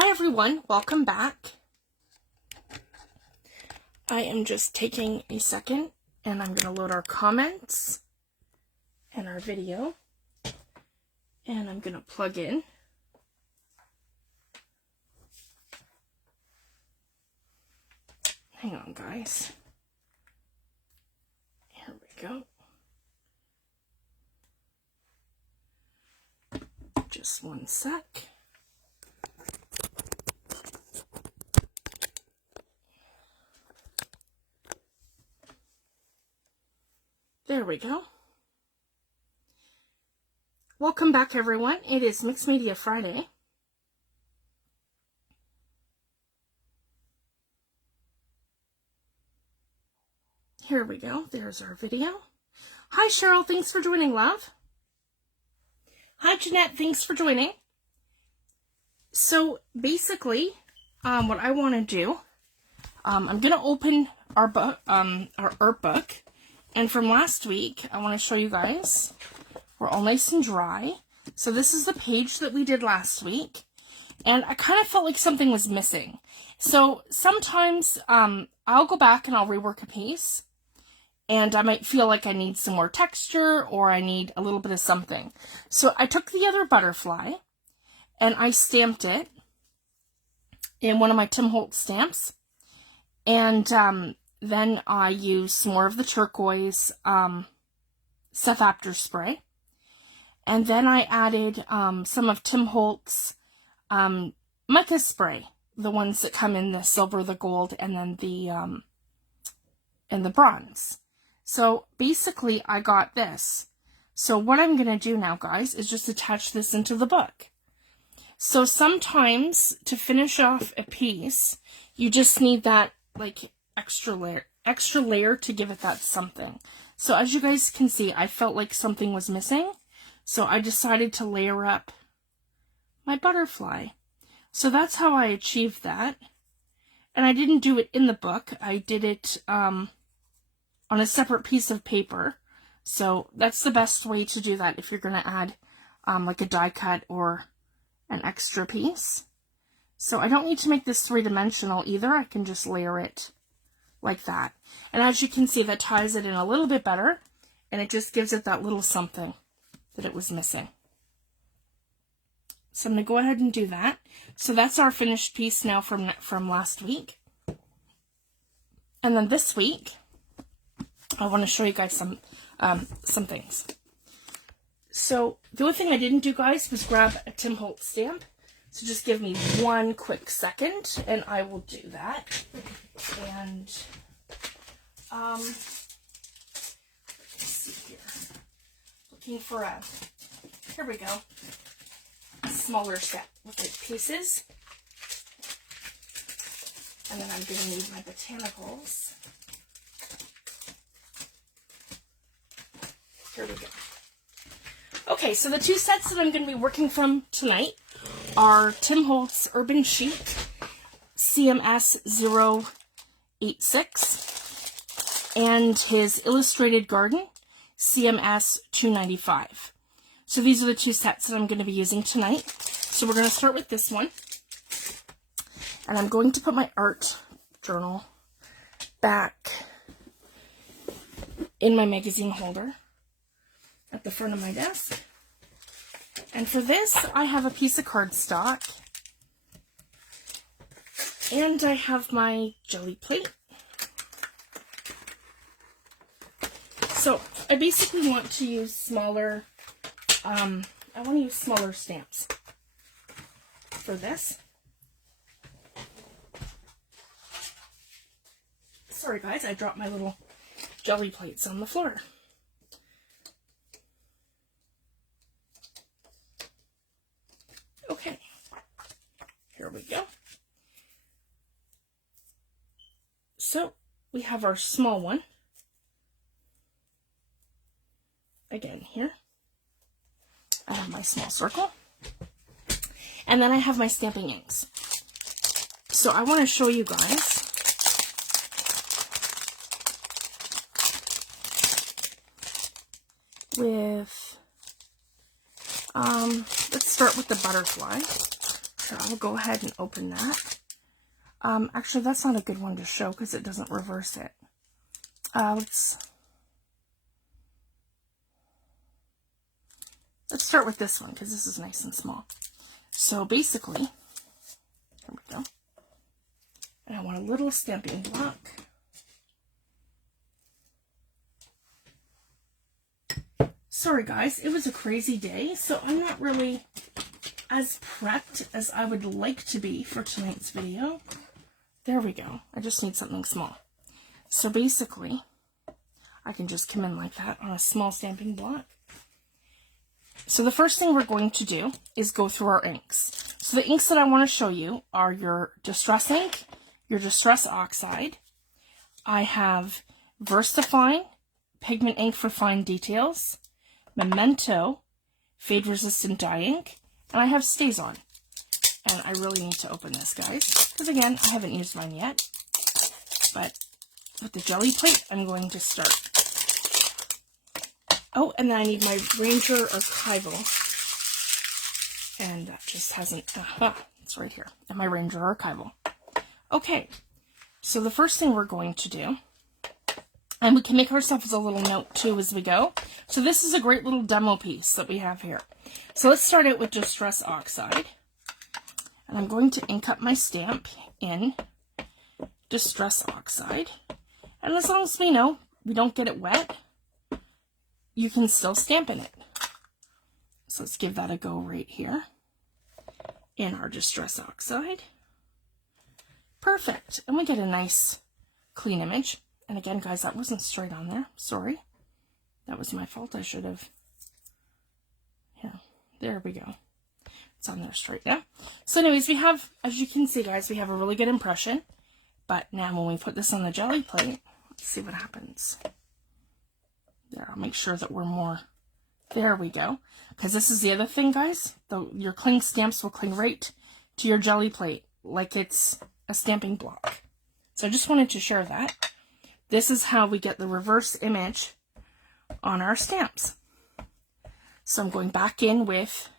Hi everyone, welcome back. I am just taking a second and I'm going to load our comments and our video. And I'm going to plug in. Hang on, guys. Here we go. Just one sec. There we go. Welcome back, everyone. It is Mixed Media Friday. Here we go. There's our video. Hi, Cheryl. Thanks for joining, love. Hi, Jeanette. Thanks for joining. So basically, what I want to do, I'm going to open our book, our art book. And from last week, I want to show you guys, we're all nice and dry. So this is the page that we did last week. And I kind of felt like something was missing. So sometimes I'll go back and I'll rework a piece. And I might feel like I need some more texture or I need a little bit of something. So I took the other butterfly and I stamped it in one of my Tim Holtz stamps. And then I used some more of the turquoise Seth Apter spray. And then I added some of Tim Holtz mica spray, the ones that come in the silver, the gold, and then the bronze. So basically I got this. So what I'm going to do now, guys, is just attach this into the book. So sometimes to finish off a piece, you just need that like extra layer to give it that something. So as you guys can see, I felt like something was missing. So I decided to layer up my butterfly. So that's how I achieved that. And I didn't do it in the book. I did it on a separate piece of paper. So that's the best way to do that if you're going to add like a die cut or an extra piece. So I don't need to make this three-dimensional either. I can just layer it like that. And as you can see, that ties it in a little bit better. And it just gives it that little something that it was missing. So I'm going to go ahead and do that. So that's our finished piece now from last week. And then this week, I want to show you guys some things. So the only thing I didn't do, guys, was grab a Tim Holtz stamp. So just give me one quick second, and I will do that. And let's see here. Looking for here we go, a smaller set with like pieces. And then I'm going to need my botanicals. Here we go. Okay, so the two sets that I'm going to be working from tonight are Tim Holtz Urban Chic CMS 086 and his Illustrated Garden CMS 295. So these are the two sets that I'm going to be using tonight. So we're going to start with this one. And I'm going to put my art journal back in my magazine holder at the front of my desk. And for this, I have a piece of cardstock. And I have my jelly plate. So I basically want to use smaller, I want to use smaller stamps for this. Sorry guys, I dropped my little jelly plates on the floor. Okay, here we go. So we have our small one. Again here, I have my small circle. And then I have my stamping inks. So I want to show you guys with, let's start with the butterfly. So I'll go ahead and open that. Actually, that's not a good one to show because it doesn't reverse it. Let's start with this one because this is nice and small. So basically, here we go. And I want a little stamping block. Sorry guys, it was a crazy day, so I'm not really as prepped as I would like to be for tonight's video. There we go. I just need something small. So basically, I can just come in like that on a small stamping block. So the first thing we're going to do is go through our inks. So the inks that I want to show you are your Distress ink, your Distress Oxide. I have Versafine, pigment ink for fine details, Memento, fade resistant dye ink, and I have StazOn. And I really need to open this, guys, because again, I haven't used mine yet. But with the jelly plate, I'm going to start. Oh, and then I need my Ranger Archival. And that just hasn't, it's right here. And my Ranger Archival. Okay, so the first thing we're going to do, and we can make ourselves a little note too as we go. So this is a great little demo piece that we have here. So let's start out with Distress Oxide. And I'm going to ink up my stamp in Distress Oxide. And as long as we know we don't get it wet, you can still stamp in it. So let's give that a go right here in our Distress Oxide. Perfect. And we get a nice clean image. And again, guys, that wasn't straight on there. Sorry. That was my fault. I should have. Yeah, there we go. It's on there straight now. So anyways, we have, as you can see, guys, we have a really good impression. But now when we put this on the jelly plate, let's see what happens. There, I'll make sure that we're more. There we go. Because this is the other thing, guys. Your cling stamps will cling right to your jelly plate like it's a stamping block. So I just wanted to share that. This is how we get the reverse image on our stamps. So I'm going back in with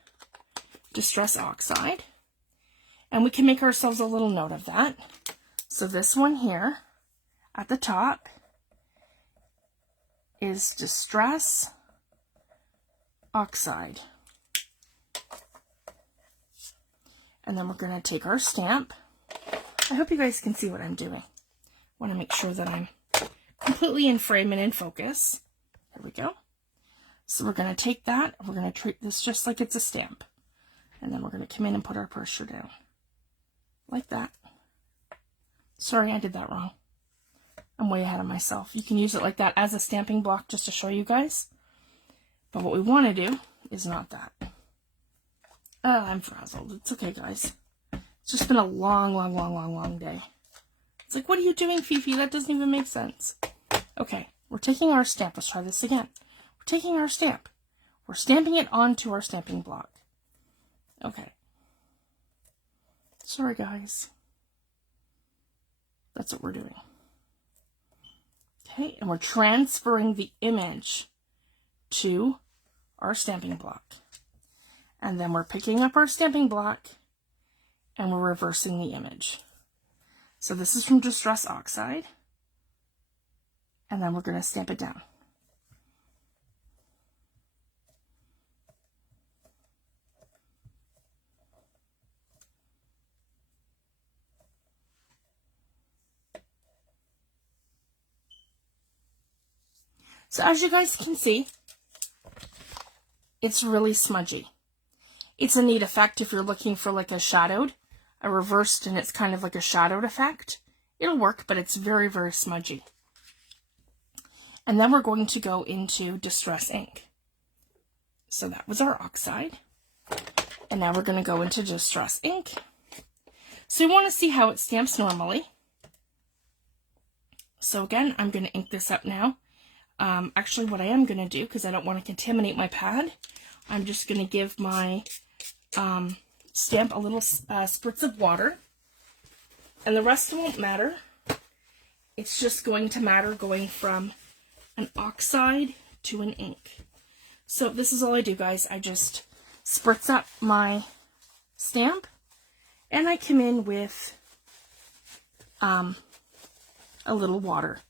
Distress Oxide. And we can make ourselves a little note of that. So this one here at the top is Distress Oxide. And then we're going to take our stamp. I hope you guys can see what I'm doing. I want to make sure that I'm completely in frame and in focus. There we go. So we're going to take that, and we're going to treat this just like it's a stamp. And then we're going to come in and put our pressure down. Like that. Sorry, I did that wrong. I'm way ahead of myself. You can use it like that as a stamping block just to show you guys. But what we want to do is not that. Oh, I'm frazzled. It's okay, guys. It's just been a long day. It's like, what are you doing, Fifi? That doesn't even make sense. Okay, we're taking our stamp. Let's try this again. We're taking our stamp. We're stamping it onto our stamping block. Okay. Sorry, guys. That's what we're doing. Okay, and we're transferring the image to our stamping block. And then we're picking up our stamping block and we're reversing the image. So this is from Distress Oxide. And then we're going to stamp it down. So as you guys can see, it's really smudgy. It's a neat effect if you're looking for like a shadowed, a reversed, and it's kind of like a shadowed effect. It'll work, but it's very smudgy. And then we're going to go into Distress ink. So that was our oxide. And now we're going to go into Distress ink. So you want to see how it stamps normally. So again, I'm going to ink this up now. Actually, what I am going to do, because I don't want to contaminate my pad, I'm just going to give my stamp a little spritz of water. And the rest won't matter. It's just going to matter going from an oxide to an ink. So this is all I do, guys. I just spritz up my stamp, And I come in with a little water.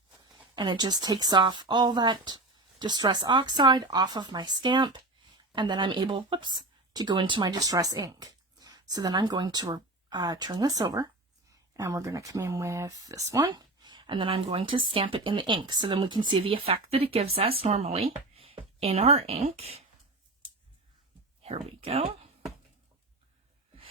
And it just takes off all that Distress Oxide off of my stamp. And then I'm able, whoops, to go into my Distress ink. So then I'm going to turn this over. And we're going to come in with this one. And then I'm going to stamp it in the ink. So then we can see the effect that it gives us normally in our ink. Here we go.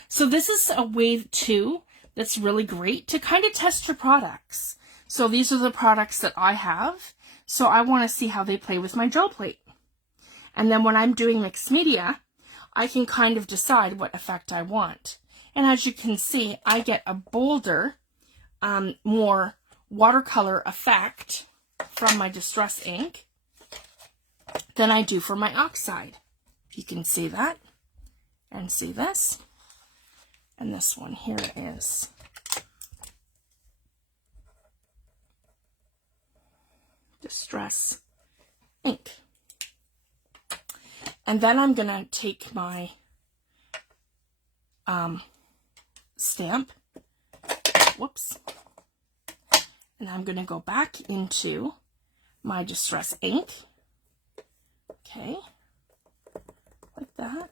So this is a way too that's really great to kind of test your products. So these are the products that I have. So I want to see how they play with my gel plate. And then when I'm doing mixed media, I can kind of decide what effect I want. And as you can see, I get a bolder, more watercolor effect from my Distress ink than I do for my oxide. You can see that and see this. And this one here is Distress ink. And then I'm going to take my stamp, whoops, and I'm going to go back into my Distress ink, okay, like that.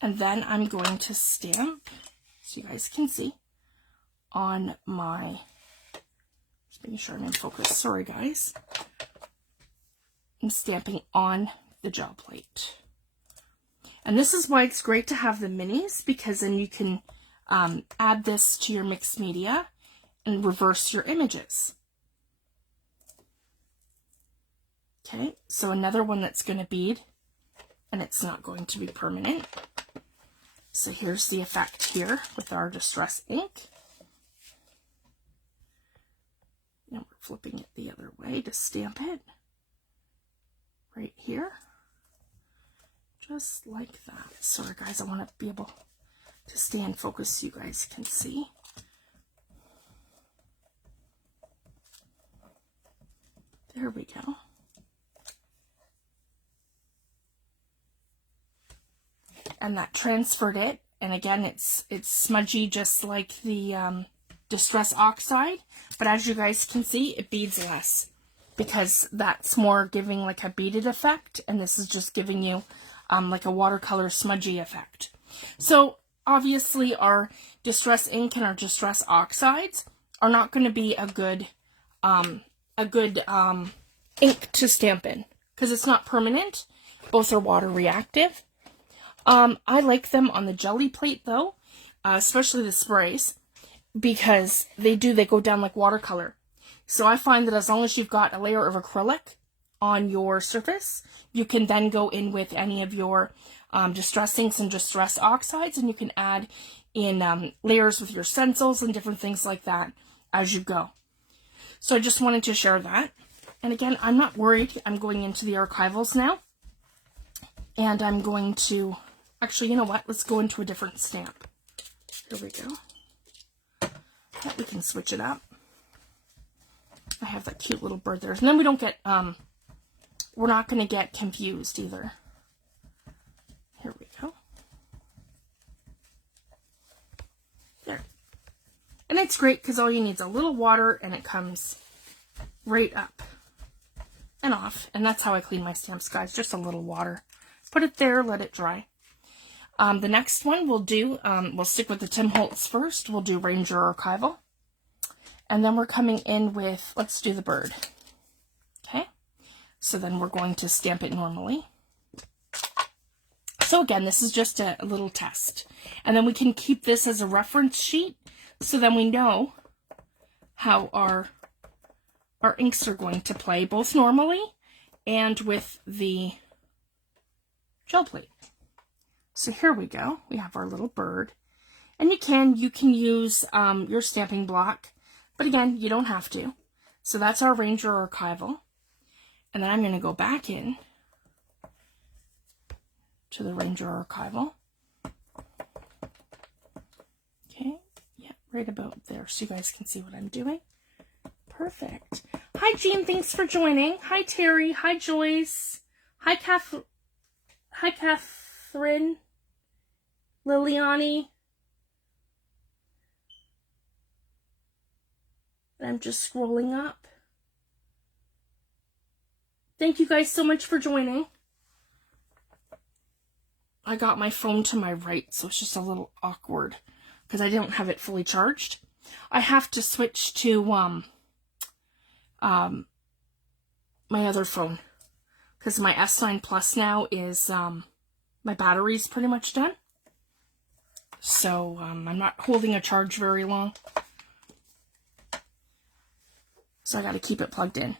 And then I'm going to stamp, so you guys can see, on my, just making sure I'm in focus, sorry guys, I'm stamping on the gel plate. And this is why it's great to have the minis, because then you can add this to your mixed media and reverse your images. Okay, so another one that's going to bead, and it's not going to be permanent. So here's the effect here with our Distress ink. Now we're flipping it the other way to stamp it. Right here. Just like that. Sorry guys, I want to be able to stay in focus so you guys can see. There we go. And that transferred it, and again it's smudgy just like the Distress Oxide, but as you guys can see, it beads less because that's more giving like a beaded effect, and this is just giving you like a watercolor smudgy effect. So obviously our Distress ink and our Distress Oxides are not going to be a good ink to stamp in because it's not permanent. Both are water reactive. I like them on the jelly plate though, especially the sprays, because they go down like watercolor. So I find that as long as you've got a layer of acrylic on your surface, you can then go in with any of your Distress inks and Distress Oxides, and you can add in layers with your stencils and different things like that as you go. So I just wanted to share that. And again, I'm not worried. I'm going into the archivals now, and I'm going to, actually, you know what? Let's go into a different stamp. Here we go. Yeah, we can switch it up. I have that cute little bird there. And then we don't get, we're not going to get confused either. Here we go. There. And it's great because all you need is a little water and it comes right up and off. And that's how I clean my stamps, guys. Just a little water. Put it there, let it dry. The next one we'll do, we'll stick with the Tim Holtz first. We'll do Ranger Archival. And then we're coming in with, let's do the bird. Okay. So then we're going to stamp it normally. So again, this is just a little test. And then we can keep this as a reference sheet. So then we know how our inks are going to play, both normally and with the gel plate. So here we go. We have our little bird. And you can use your stamping block. But again, you don't have to. So that's our Ranger Archival. And then I'm going to go back in to the Ranger Archival. Okay. Yeah, right about there. So you guys can see what I'm doing. Perfect. Hi, Jean. Thanks for joining. Hi, Terry. Hi, Joyce. Hi, Catherine. Liliani. I'm just scrolling up. Thank you guys so much for joining. I got my phone to my right, so it's just a little awkward because I don't have it fully charged. I have to switch to my other phone because my S9 Plus now is my battery's pretty much done. So I'm not holding a charge very long. So I got to keep it plugged in.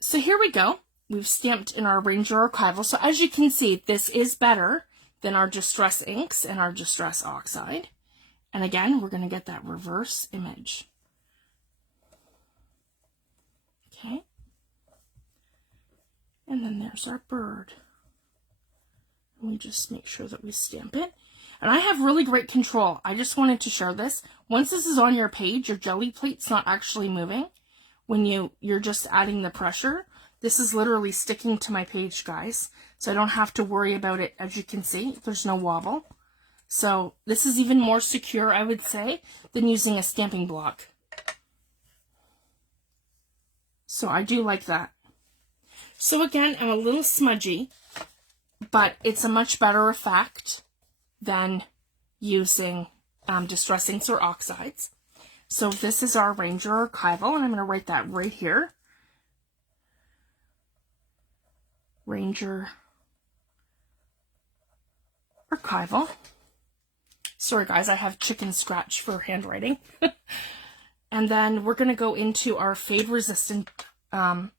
So here we go. We've stamped in our Ranger Archival. So as you can see, this is better than our Distress inks and our Distress Oxide. And again, we're going to get that reverse image. Okay. And then there's our bird. And we just make sure that we stamp it. And I have really great control. I just wanted to share this. Once this is on your page, your jelly plate's not actually moving. When you're just adding the pressure, this is literally sticking to my page, guys. So I don't have to worry about it. As you can see, there's no wobble. So this is even more secure, I would say, than using a stamping block. So I do like that. So again, I'm a little smudgy, but it's a much better effect than using Distress inks or oxides. So this is our Ranger Archival, and I'm going to write that right here. Ranger Archival. Sorry guys, I have chicken scratch for handwriting. And then we're going to go into our fade resistant dye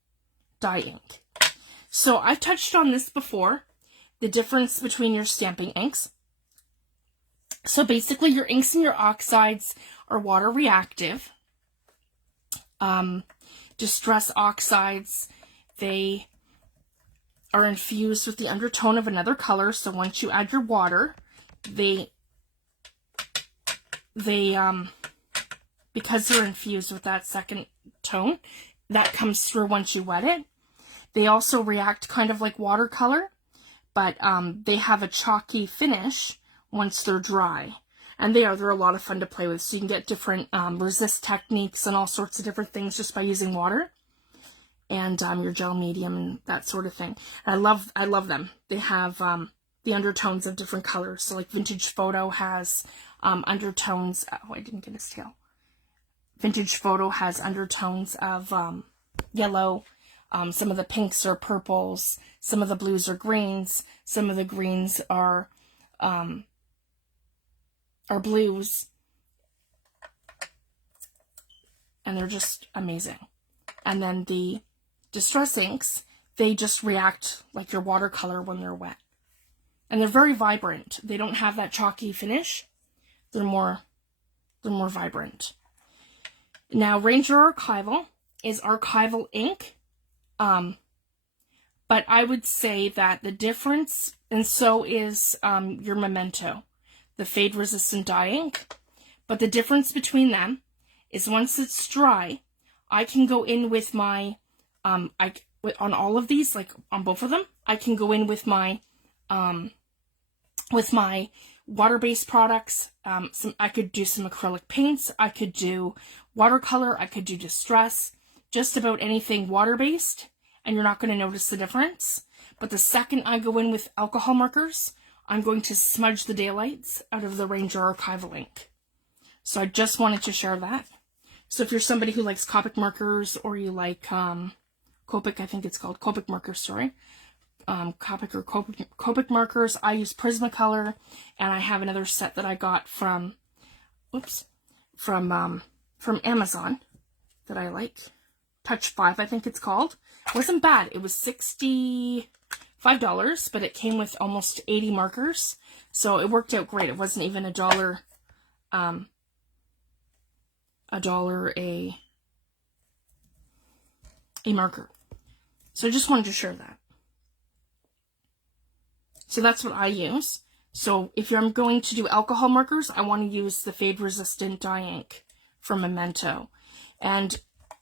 ink. So I've touched on this before, the difference between your stamping inks. So basically your inks and your oxides are water reactive. Distress oxides, they are infused with the undertone of another color. So once you add your water, they because they're infused with that second tone, that comes through once you wet it. They also react kind of like watercolor, but they have a chalky finish once they're dry. And they're a lot of fun to play with. So you can get different resist techniques and all sorts of different things just by using water and your gel medium and that sort of thing. And I love them. They have the undertones of different colors. So like Vintage Photo has undertones. Oh, I didn't get his tail. Vintage Photo has undertones of yellow. Some of the pinks are purples. Some of the blues are greens. Some of the greens are blues. And they're just amazing. And then the Distress inks, they just react like your watercolor when they're wet. And they're very vibrant. They don't have that chalky finish. They're more vibrant. Now, Ranger Archival is archival ink. But I would say that the difference, and so is your Memento, the fade resistant dye ink. But the difference between them is once it's dry, I can go in with my, on all of these, like on both of them, I can go in with my water-based products. I could do some acrylic paints, I could do watercolor, I could do distress, just about anything water-based, and you're not going to notice the difference. But the second I go in with alcohol markers, I'm going to smudge the daylights out of the Ranger Archival ink. So I just wanted to share that. So if you're somebody who likes Copic markers, or you like Copic, I think it's called Copic markers, sorry. Copic or Copic markers, I use Prismacolor, and I have another set that I got from Amazon that I like. Touch 5, I think it's called. It wasn't bad. It was $65, but it came with almost 80 markers, so it worked out great. It wasn't even a dollar a marker. So I just wanted to share that. So that's what I use. So if I'm going to do alcohol markers, I want to use the fade resistant dye ink from Memento. And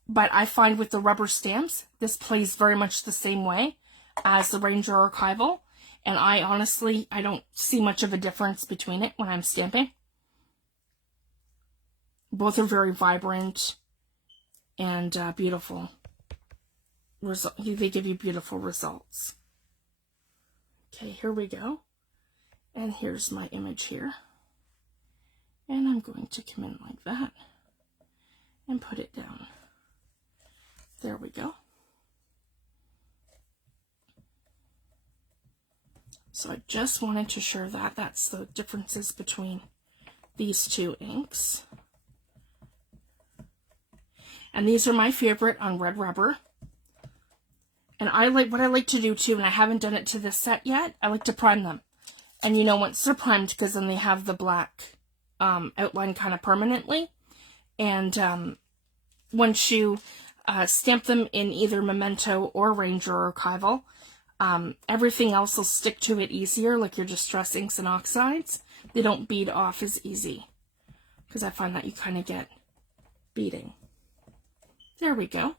But I find with the rubber stamps, this plays very much the same way as the Ranger Archival. And I honestly, I don't see much of a difference between it when I'm stamping. Both are very vibrant and beautiful. They give you beautiful results. Okay, here we go. And here's my image here. And I'm going to come in like that and put it down. There we go. So I just wanted to share that. That's the differences between these two inks. And these are my favorite on red rubber. And what I like to do too, and I haven't done it to this set yet, I like to prime them. And you know, once they're primed, because then they have the black outline kind of permanently. And once you stamp them in either Memento or Ranger Archival, everything else will stick to it easier, like your distress inks and oxides. They don't bead off as easy, because I find that you kind of get beading. There we go.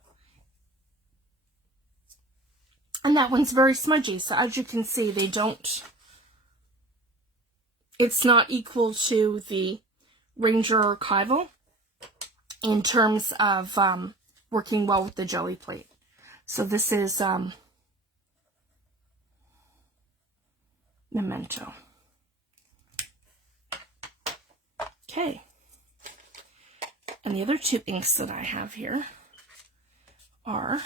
And that one's very smudgy, so as you can see, they don't, it's not equal to the Ranger Archival in terms of working well with the jelly plate. So this is Memento. Okay. And the other two inks that I have here are,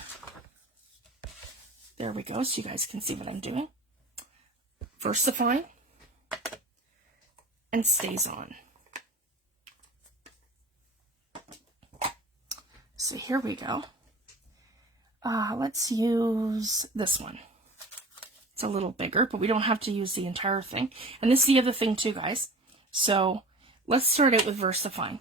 there we go, so you guys can see what I'm doing, Versafine and Stays On. So here we go. Let's use this one. It's a little bigger, but we don't have to use the entire thing. And this is the other thing too, guys. So let's start out with Versafine.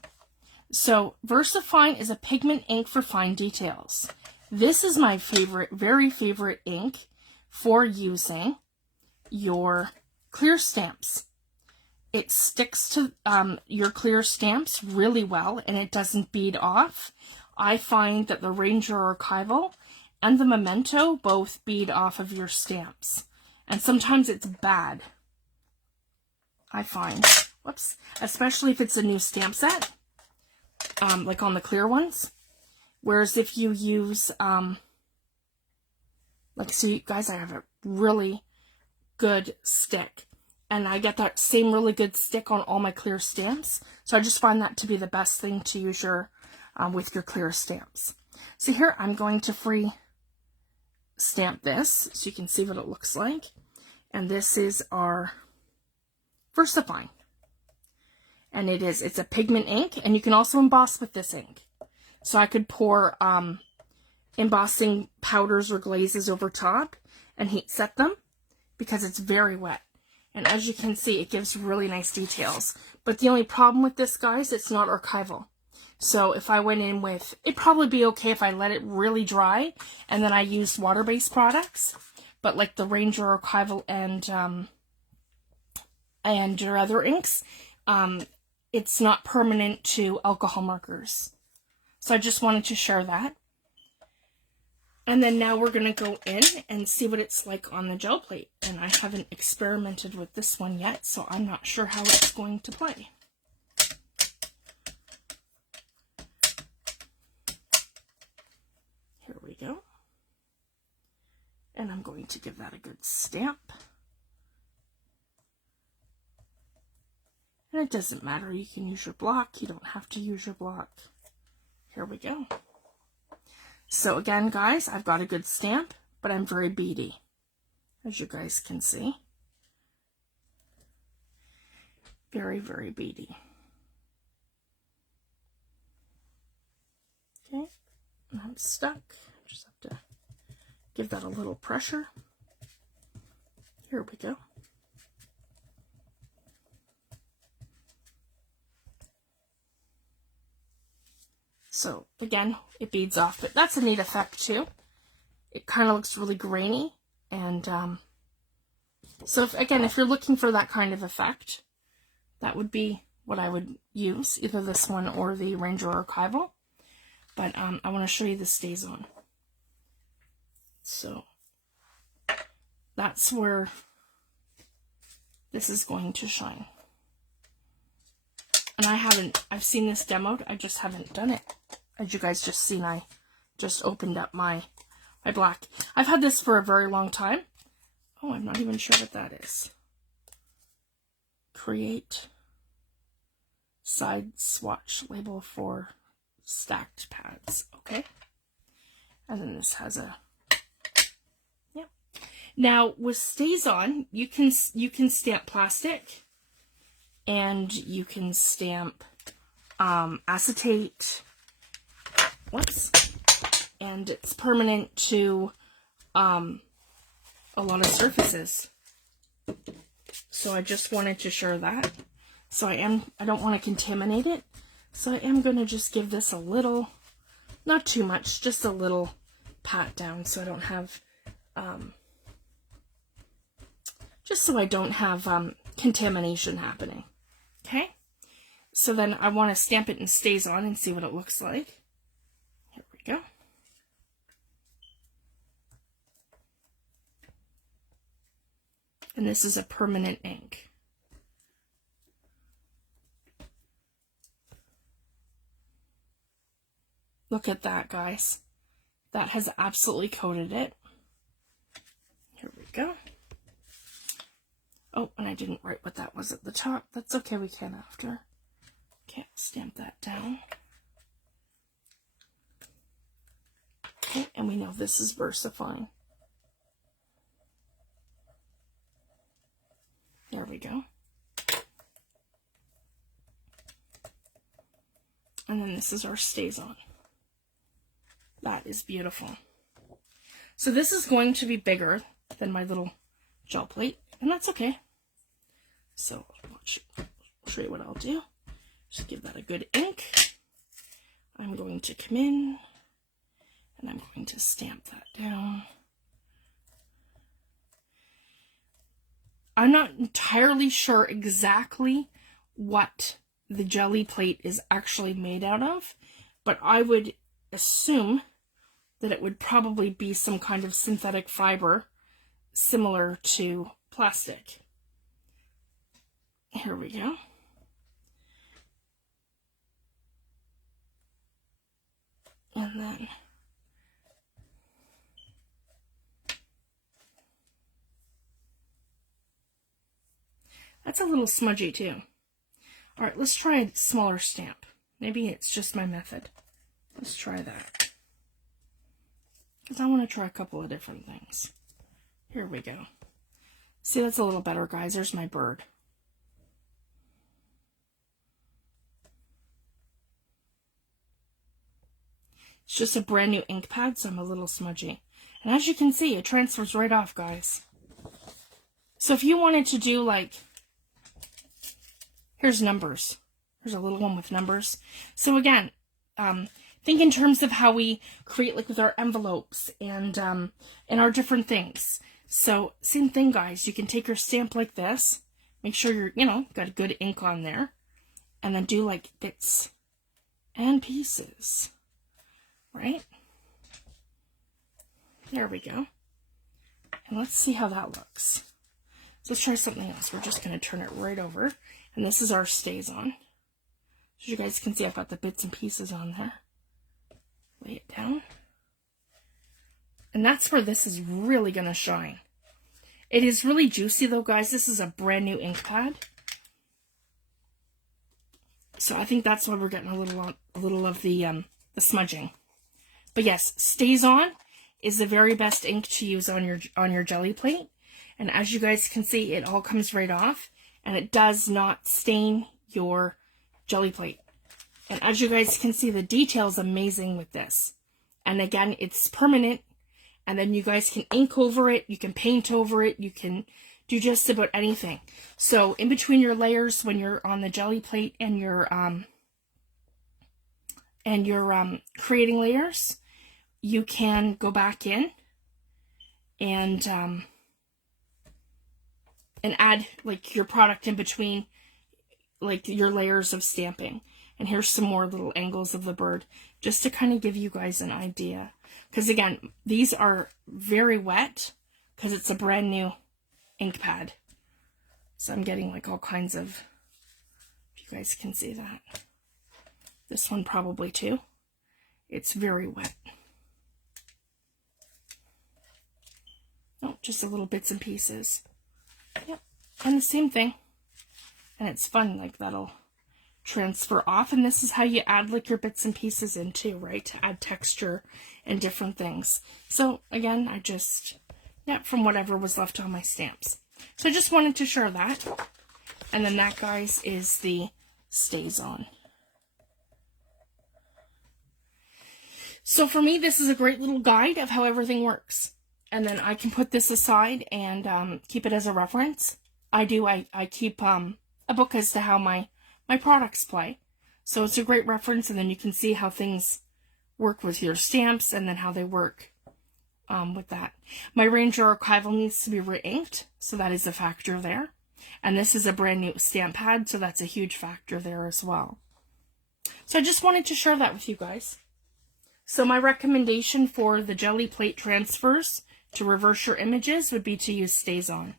So Versafine is a pigment ink for fine details. This is my favorite, very favorite ink for using your clear stamps. It sticks to your clear stamps really well, and it doesn't bead off. I find that the Ranger Archival and the Memento both bead off of your stamps. And sometimes it's bad, I find. Whoops. Especially if it's a new stamp set, like on the clear ones. Whereas if you use, like, so you guys, I have a really good stick. And I get that same really good stick on all my clear stamps. So I just find that to be the best thing to use your, with your clear stamps. So here I'm going to free stamp this so you can see what it looks like. And this is our Versafine. And it's a pigment ink, and you can also emboss with this ink. So I could pour embossing powders or glazes over top and heat set them because it's very wet. And as you can see, it gives really nice details. But the only problem with this, guys, it's not archival. So if I went in with, it'd probably be okay if I let it really dry and then I used water-based products. But like the Ranger Archival and your other inks, it's not permanent to alcohol markers. So I just wanted to share that. And then now we're going to go in and see what it's like on the gel plate. And I haven't experimented with this one yet, so I'm not sure how it's going to play. Here we go. And I'm going to give that a good stamp. And it doesn't matter, you can use your block, you don't have to use your block. Here we go. So again, guys, I've got a good stamp, but I'm very beady, as you guys can see. Very, very beady. Okay, I'm stuck. Just have to give that a little pressure. Here we go. So again, it beads off, but that's a neat effect too. It kind of looks really grainy, and so if you're looking for that kind of effect, that would be what I would use, either this one or the Ranger Archival. but I want to show you the stays on. So that's where this is going to shine. And I've seen this demoed, I just haven't done it. As you guys just seen, I just opened up my black. I've had this for a very long time. Oh, I'm not even sure what that is. Create side swatch label for stacked pads. Okay. And then this has a, yeah. Now with stays on, you can stamp plastic, and you can stamp acetate. Whoops. And it's permanent to a lot of surfaces. So I just wanted to share that. So I don't want to contaminate it. So I am going to just give this a little, not too much, just a little pat down so I don't have, just so I don't have contamination happening. Okay? So then I want to stamp it in stays on and see what it looks like. Here we go. And this is a permanent ink. Look at that, guys. That has absolutely coated it. Here we go. Oh, and I didn't write what that was at the top. That's okay, we can after. Okay, stamp that down. Okay, and we know this is Versafine. There we go. And then this is our stays on. That is beautiful. So this is going to be bigger than my little gel plate, and that's okay. So I'll show you what I'll do. Just give that a good ink. I'm going to come in and I'm going to stamp that down. I'm not entirely sure exactly what the jelly plate is actually made out of, but I would assume that it would probably be some kind of synthetic fiber similar to plastic. Here we go. And then that's a little smudgy too. All right, let's try a smaller stamp. Maybe it's just my method. Let's try that. Because I want to try a couple of different things. Here we go. See, that's a little better, guys. There's my bird. It's just a brand new ink pad, so I'm a little smudgy. And as you can see, it transfers right off, guys. So if you wanted to do like, here's numbers. Here's a little one with numbers. So again, think in terms of how we create like with our envelopes and our different things. So same thing, guys. You can take your stamp like this. Make sure you're, got a good ink on there. And then do like bits and pieces. Right? There we go. And let's see how that looks. So let's try something else. We're just going to turn it right over. And this is our stays on. As you guys can see, I've got the bits and pieces on there. Lay it down. And that's where this is really going to shine. It is really juicy though, guys. This is a brand new ink pad. So I think that's why we're getting a little of the smudging. But yes, stays on is the very best ink to use on your jelly plate. And as you guys can see, it all comes right off. And it does not stain your jelly plate. And as you guys can see, the detail is amazing with this. And again, it's permanent. And then you guys can ink over it. You can paint over it. You can do just about anything. So in between your layers, when you're on the jelly plate and you're creating layers, you can go back in and add like your product in between like your layers of stamping. And here's some more little angles of the bird. just to kind of give you guys an idea. Because again, these are very wet because it's a brand new ink pad. So I'm getting like all kinds of, if you guys can see that. This one probably too. It's very wet. Oh, just a little bits and pieces. Yep, and the same thing. And it's fun, like that'll transfer off. And this is how you add like your bits and pieces in too, right? To add texture and different things. So again, I just, yeah, from whatever was left on my stamps. So I just wanted to share that. And then that, guys, is the Stays On. So for me, this is a great little guide of how everything works. And then I can put this aside and keep it as a reference. I keep a book as to how my products play. So it's a great reference, and then you can see how things work with your stamps and then how they work with that. My Ranger Archival needs to be re-inked, so that is a factor there. And this is a brand new stamp pad, so that's a huge factor there as well. So I just wanted to share that with you guys. So my recommendation for the jelly plate transfers to reverse your images would be to use Stays On.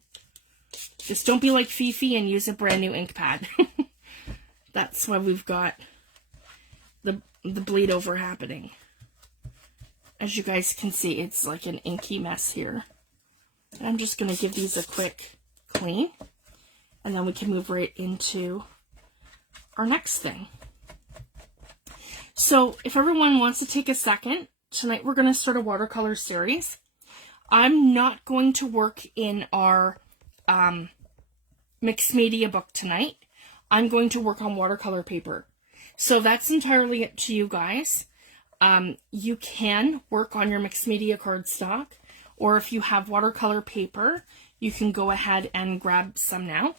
Just don't be like Fifi and use a brand new ink pad. That's why we've got the bleed over happening. As you guys can see, it's like an inky mess here. And I'm just going to give these a quick clean. And then we can move right into our next thing. So if everyone wants to take a second, tonight we're going to start a watercolor series. I'm not going to work in our mixed media book tonight. I'm going to work on watercolor paper. So that's entirely up to you guys. You can work on your mixed media cardstock, or if you have watercolor paper, you can go ahead and grab some now.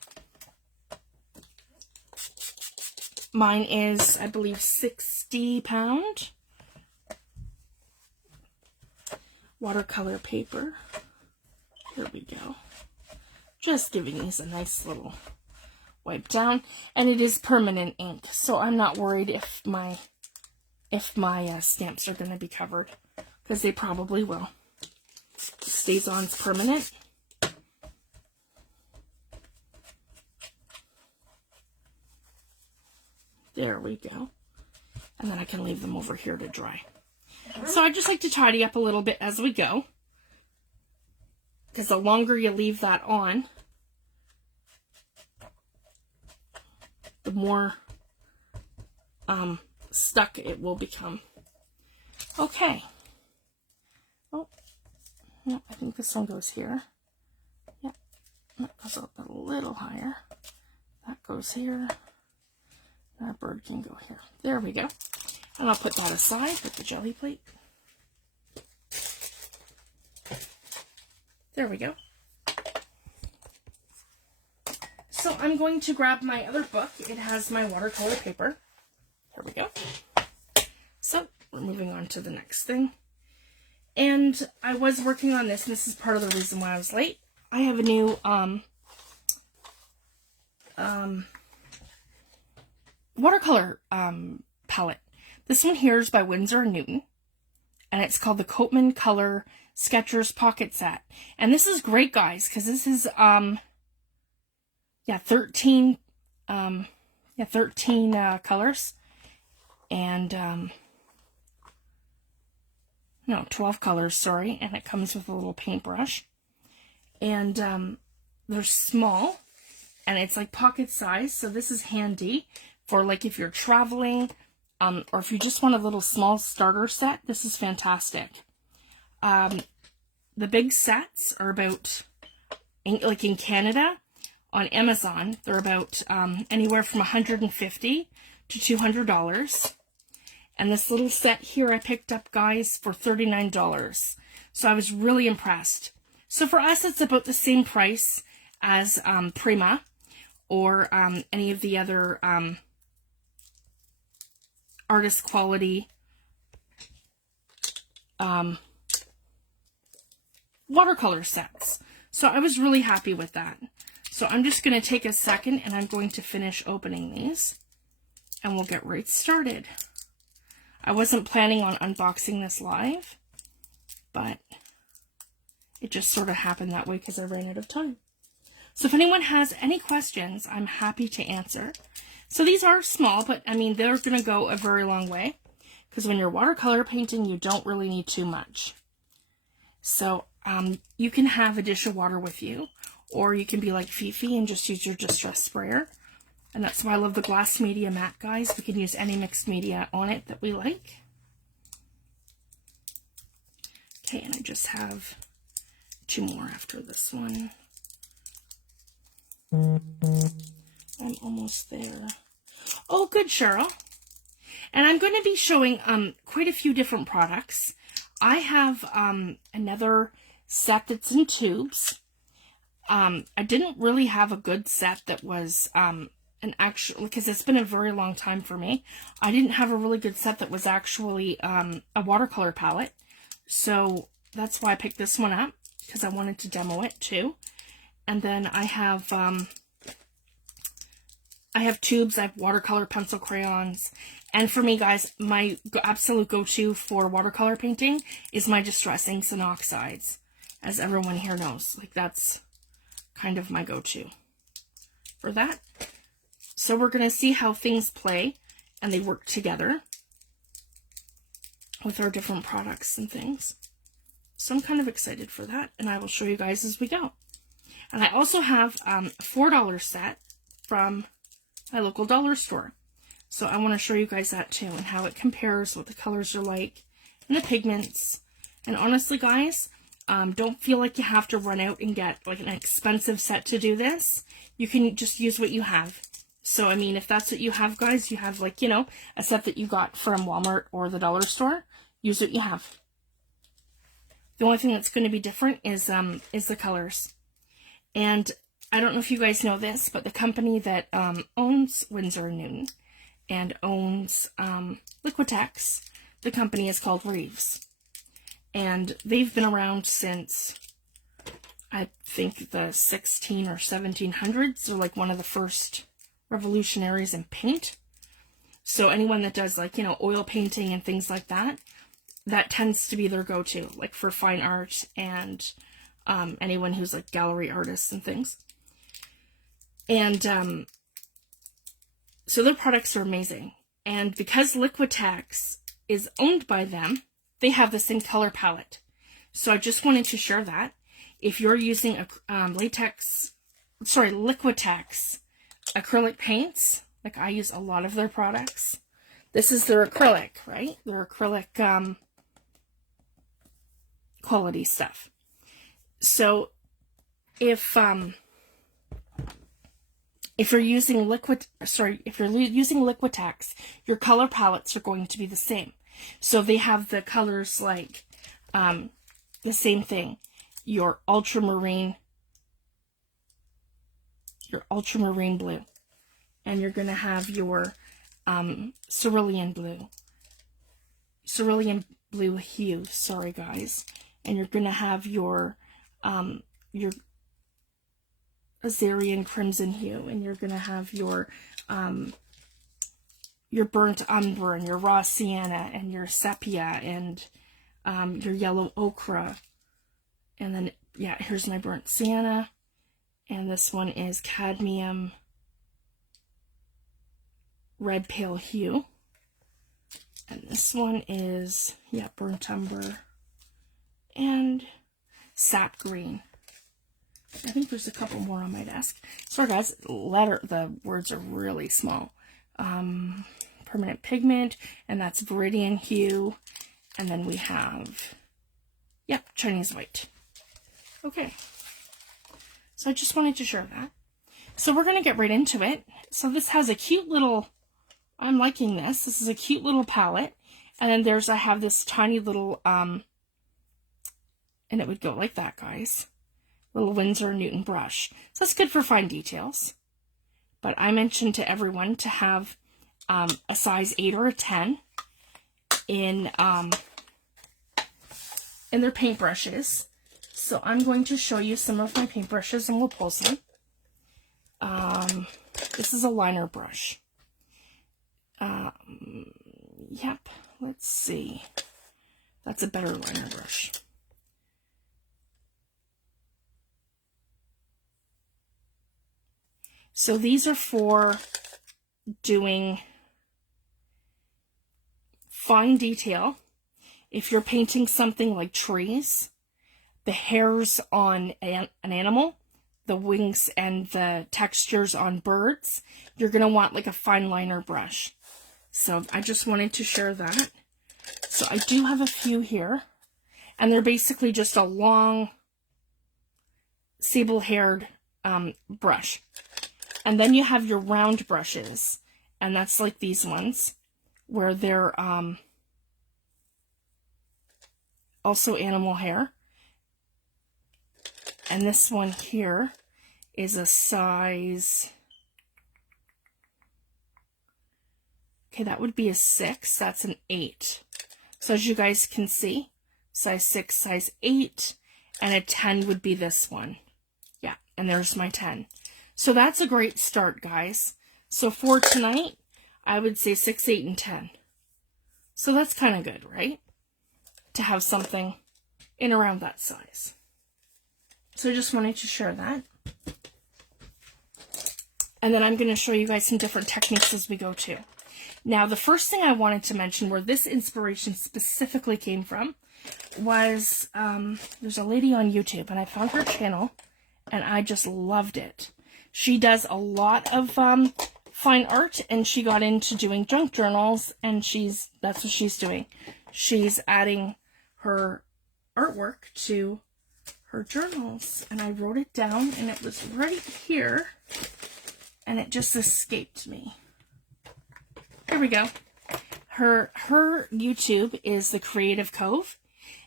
Mine is, I believe, 60 pound watercolor paper. Here we go. Just giving these a nice little wipe down, and it is permanent ink, so I'm not worried if my stamps are going to be covered, because they probably will. Stays On's permanent. There we go. And then I can leave them over here to dry. So I just like to tidy up a little bit as we go, because the longer you leave that on, the more stuck it will become. Okay. Oh, no, I think this one goes here. Yep, that goes up a little higher. That goes here. That bird can go here. There we go. And I'll put that aside with the jelly plate. There we go. So I'm going to grab my other book. It has my watercolor paper. Here we go. So we're moving on to the next thing. And I was working on this, and this is part of the reason why I was late. I have a new watercolor palette. This one here is by Winsor & Newton, and it's called the Coatman Color Sketchers Pocket Set. And this is great, guys, because this is 13 colors, and no, 12 colors, sorry, and it comes with a little paintbrush, and they're small, and it's like pocket size, so this is handy for like if you're traveling, or if you just want a little small starter set. This is fantastic. The big sets are about, like in Canada, on Amazon, they're about anywhere from $150 to $200. And this little set here I picked up, guys, for $39. So I was really impressed. So for us, it's about the same price as Prima or any of the other artist quality watercolor sets. So I was really happy with that. So I'm just going to take a second and I'm going to finish opening these and we'll get right started. I wasn't planning on unboxing this live, but it just sort of happened that way because I ran out of time. So if anyone has any questions, I'm happy to answer. So these are small, but I mean, they're going to go a very long way because when you're watercolor painting, you don't really need too much. So you can have a dish of water with you, or you can be like Fifi and just use your distress sprayer. And that's why I love the glass media mat, guys. We can use any mixed media on it that we like. Okay, and I just have 2 more after this one. I'm almost there. Oh, good, Cheryl. And I'm going to be showing quite a few different products. I have another set that's in tubes. I didn't really have a good set that was an actual, because it's been a very long time for me. I didn't have a really good set that was actually a watercolor palette. So that's why I picked this one up, because I wanted to demo it too. And then I have tubes, I have watercolor pencil crayons. And for me, guys, my absolute go-to for watercolor painting is my Distress Inks and Oxides. As everyone here knows, like that's kind of my go-to for that. So we're going to see how things play and they work together with our different products and things. So I'm kind of excited for that, and I will show you guys as we go. And I also have a $4 set from my local dollar store. So I want to show you guys that too, and how it compares, what the colors are like, and the pigments. And honestly, guys, don't feel like you have to run out and get like an expensive set to do this. You can just use what you have. So, I mean, if that's what you have, guys, you have like, you know, a set that you got from Walmart or the dollar store, use what you have. The only thing that's going to be different is the colors. And I don't know if you guys know this, but the company that owns Winsor & Newton and owns Liquitex, the company is called Reeves. And they've been around since, I think, the 16 or 1700s. They're like one of the first revolutionaries in paint. So anyone that does like, you know, oil painting and things like that, that tends to be their go-to, like for fine art and anyone who's like gallery artists and things. And so their products are amazing. And because Liquitex is owned by them, they have the same color palette. So I just wanted to share that. If you're using a Liquitex acrylic paints, like I use a lot of their products. This is their acrylic, right? Their acrylic quality stuff. So if you're using Liquitex, your color palettes are going to be the same. So they have the colors like the same thing. Your ultramarine blue, and you're going to have your cerulean blue hue, sorry guys, and you're going to have your Azarian crimson hue, and you're going to have your burnt umber and your raw sienna and your sepia and your yellow ochre. And then, yeah, here's my burnt sienna. And this one is cadmium red pale hue. And this one is, yeah, burnt umber and sap green. I think there's a couple more on my desk. Sorry guys, the words are really small. Permanent pigment, and that's Viridian hue. And then we have, yep, Chinese white. Okay. So I just wanted to share that. So we're going to get right into it. So this has a cute little, I'm liking this. This is a cute little palette. And then I have this tiny little, and it would go like that, guys. Little Winsor & Newton brush. So that's good for fine details. But I mentioned to everyone to have a size 8 or a 10 in their paintbrushes. So I'm going to show you some of my paintbrushes and we'll pull some. This is a liner brush. Yep, let's see. That's a better liner brush. So these are for doing fine detail. If you're painting something like trees, the hairs on an animal, the wings and the textures on birds, you're going to want like a fine liner brush. So I just wanted to share that. So I do have a few here, and they're basically just a long sable-haired brush. And then you have your round brushes, and that's like these ones, where they're also animal hair. And this one here is a size, okay, that would be a 6, that's an 8. So as you guys can see, size 6, size 8, and a 10 would be this one. Yeah, and there's my 10. So that's a great start, guys. So for tonight, I would say 6, 8, and 10. So that's kind of good, right? To have something in around that size. So I just wanted to share that. And then I'm going to show you guys some different techniques as we go too. Now, the first thing I wanted to mention, where this inspiration specifically came from, was there's a lady on YouTube, and I found her channel, and I just loved it. She does a lot of fine art, and she got into doing junk journals, and that's what she's doing. She's adding her artwork to her journals, and I wrote it down, and it was right here, and it just escaped me. Here we go. Her YouTube is the Creative Cove,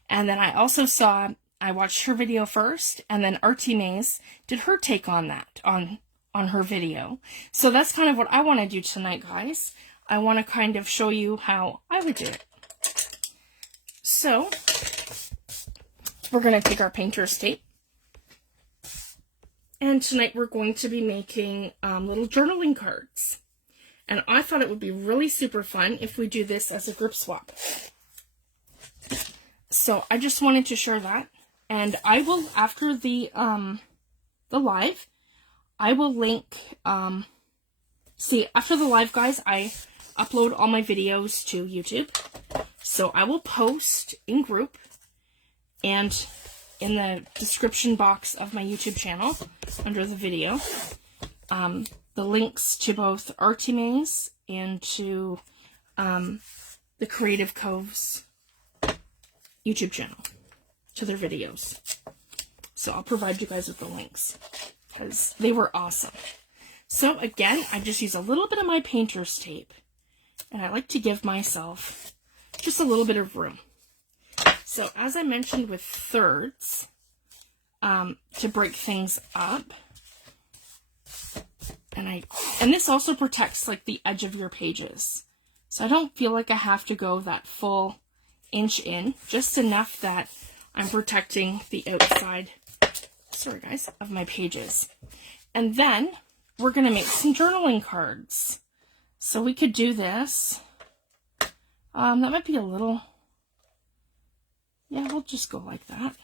and then I also I watched her video first, and then Artymaze did her take on that, on her video. So that's kind of what I want to do tonight, guys. I want to kind of show you how I would do it. So, we're going to take our painter's tape, and tonight we're going to be making little journaling cards. And I thought it would be really super fun if we do this as a group swap. So I just wanted to share that. And I will, after the live, I will link, after the live, guys, I upload all my videos to YouTube. So I will post in group and in the description box of my YouTube channel, under the video, the links to both Artymaze and to the Creative Cove's YouTube channel, to their videos. So I'll provide you guys with the links, because they were awesome. So again, I just use a little bit of my painter's tape, and I like to give myself just a little bit of room. So as I mentioned with thirds, to break things up, and this also protects like the edge of your pages. So I don't feel like I have to go that full inch in, just enough that I'm protecting the outside, sorry guys, of my pages. And then we're going to make some journaling cards. So we could do this. That might be a little, yeah, we'll just go like that.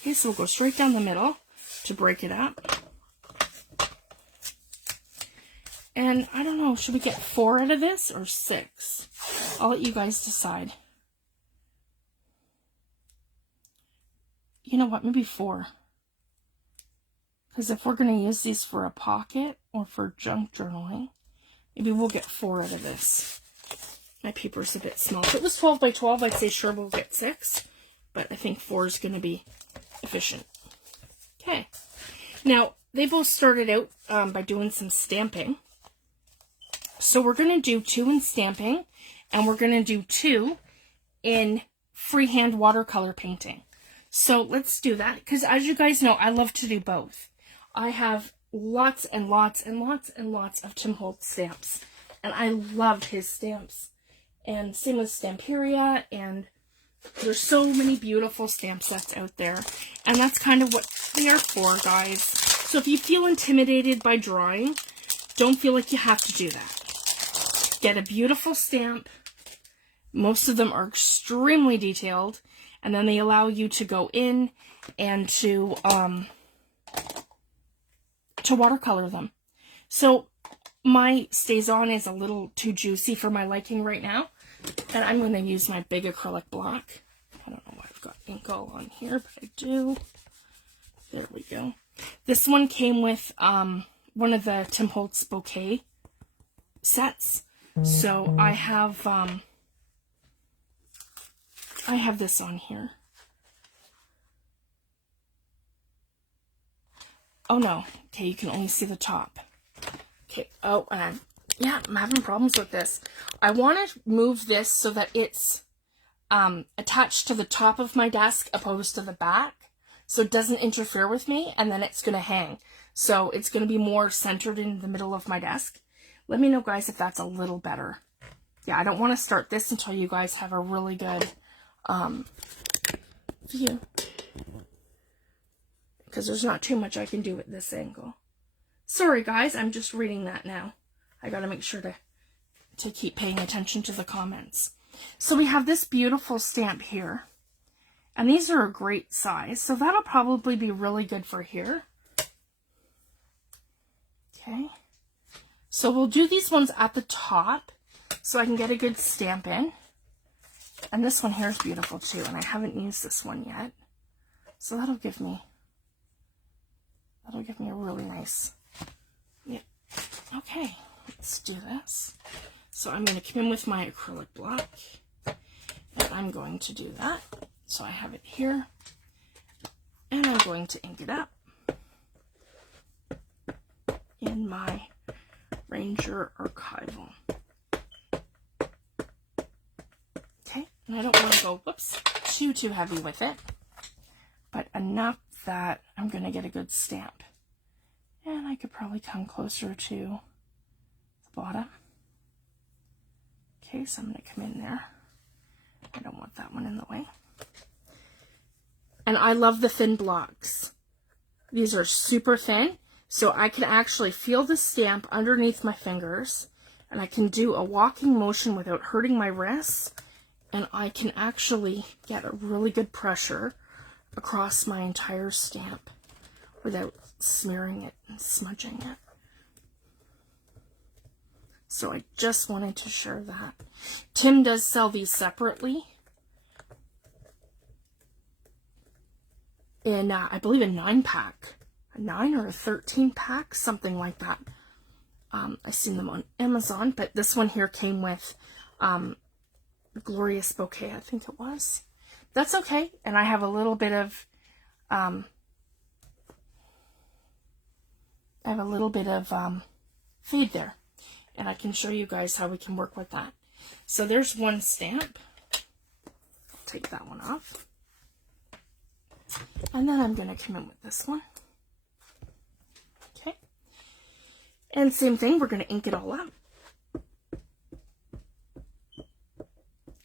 Okay, so we'll go straight down the middle to break it up. And I don't know, should we get 4 out of this or 6? I'll let you guys decide. You know what, maybe 4. Because if we're going to use these for a pocket or for junk journaling, maybe we'll get 4 out of this. My paper's a bit small. If it was 12 by 12, I'd say sure we'll get 6. But I think 4 is going to be efficient. Okay. Now, they both started out by doing some stamping. So we're going to do 2 in stamping, and we're going to do 2 in freehand watercolor painting. So let's do that, because as you guys know, I love to do both. I have lots and lots and lots and lots of Tim Holtz stamps, and I love his stamps. And same with Stamperia, and there's so many beautiful stamp sets out there, and that's kind of what they are for, guys. So if you feel intimidated by drawing, don't feel like you have to do that. Get a beautiful stamp, Most of them are extremely detailed, and then they allow you to go in and to watercolor them. So my StazOn is a little too juicy for my liking right now, and I'm going to use my big acrylic block. I don't know why I've got ink all on here, but I do. There we go. This one came with one of the Tim Holtz bouquet sets. So I have this on here. Oh no. Okay, you can only see the top. Okay. Oh, and I'm having problems with this. I want to move this so that it's attached to the top of my desk opposed to the back, so it doesn't interfere with me, and then it's going to hang. So it's going to be more centered in the middle of my desk. Let me know, guys, if that's a little better. Yeah, I don't want to start this until you guys have a really good view, because there's not too much I can do at this angle. Sorry, guys, I'm just reading that now. I got to make sure to keep paying attention to the comments. So we have this beautiful stamp here, and these are a great size, so that'll probably be really good for here. Okay. So we'll do these ones at the top so I can get a good stamp in. And this one here is beautiful too, and I haven't used this one yet. So that'll give me a really nice, yeah. Okay, let's do this. So I'm going to come in with my acrylic block, and I'm going to do that. So I have it here, and I'm going to ink it up in my Ranger Archival. Okay, and I don't want to go, whoops, too heavy with it, but enough that I'm going to get a good stamp. And I could probably come closer to the bottom. Okay, so I'm going to come in there. I don't want that one in the way. And I love the thin blocks. These are super thin, so I can actually feel the stamp underneath my fingers, and I can do a walking motion without hurting my wrists, and I can actually get a really good pressure across my entire stamp without smearing it and smudging it. So I just wanted to share that. Tim does sell these separately in, I believe, a 9-pack. A 9 or a 13-pack, something like that. I've seen them on Amazon, but this one here came with Glorious Bouquet, I think it was. That's okay, and I have a little bit of fade there, and I can show you guys how we can work with that. So there's one stamp. I'll take that one off, and then I'm going to come in with this one. Okay, and same thing, we're going to ink it all up.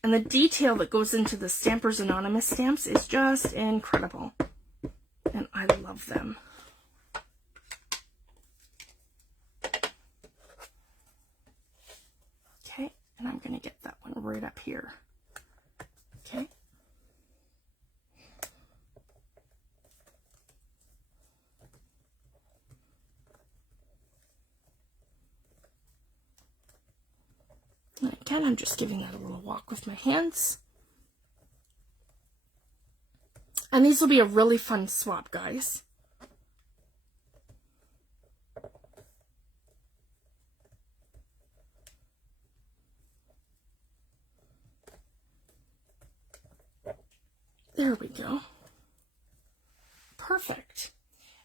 And the detail that goes into the Stampers Anonymous stamps is just incredible. And I love them. Okay, and I'm going to get that one right up here. Okay. And again, I'm just giving that a little walk with my hands. And these will be a really fun swap, guys. There we go. Perfect.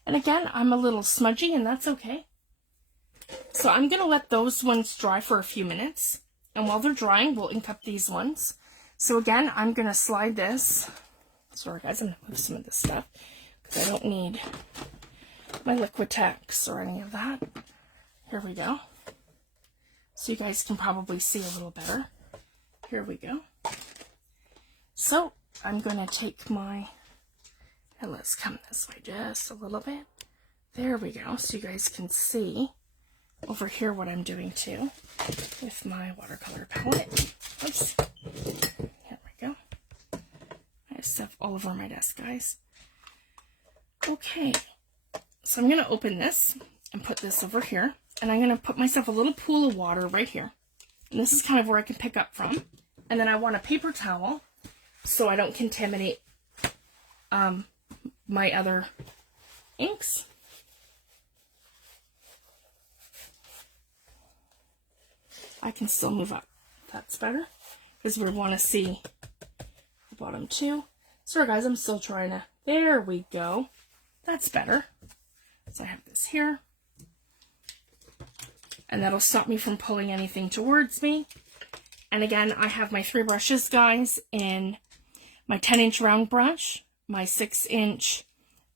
And again, I'm a little smudgy, and that's okay. So I'm going to let those ones dry for a few minutes. And while they're drying, we'll ink up these ones. So again, I'm going to slide this. Sorry guys, I'm going to move some of this stuff because I don't need my Liquitex or any of that. Here we go. So you guys can probably see a little better. Here we go. So I'm going to take my, and let's come this way just a little bit. There we go. So you guys can see over here what I'm doing too with my watercolor palette. Oops. Here we go. I have stuff all over my desk, guys. Okay, so I'm going to open this and put this over here, and I'm going to put myself a little pool of water right here. And this is kind of where I can pick up from. And then I want a paper towel so I don't contaminate my other inks. I can still move up. That's better because we want to see the bottom too. Sorry guys, I'm still trying to, there we go. That's better. So I have this here. And that'll stop me from pulling anything towards me. And again, I have my 3 brushes, guys, in my 10-inch round brush, my 6-inch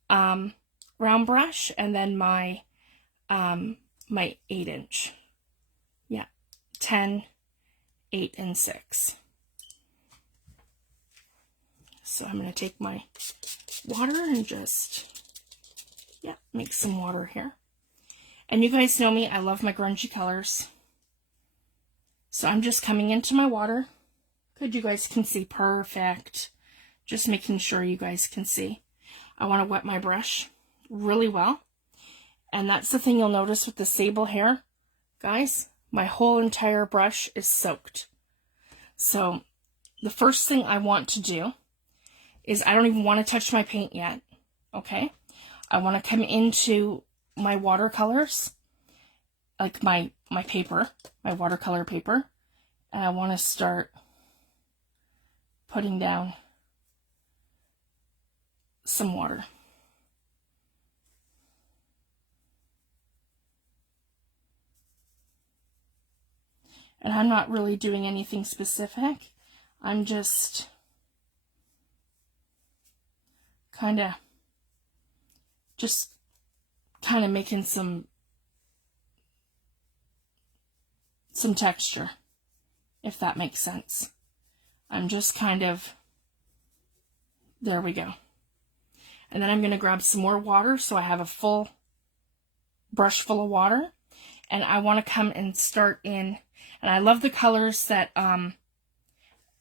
round brush, and then my my 8-inch. Yeah, 10, 8, and 6. So I'm going to take my water and just, yeah, make some water here. And you guys know me, I love my grungy colors. So I'm just coming into my water. Good, you guys can see, perfect. Just making sure you guys can see. I want to wet my brush really well. And that's the thing you'll notice with the sable hair. Guys, my whole entire brush is soaked. So the first thing I want to do is I don't even want to touch my paint yet. Okay? I want to come into my watercolors, like my paper, my watercolor paper, and I want to start putting down some water. And I'm not really doing anything specific. I'm just kind of making some texture, if that makes sense. I'm just kind of, there we go. And then I'm going to grab some more water so I have a full brush full of water. And I want to come and start in, and I love the colors that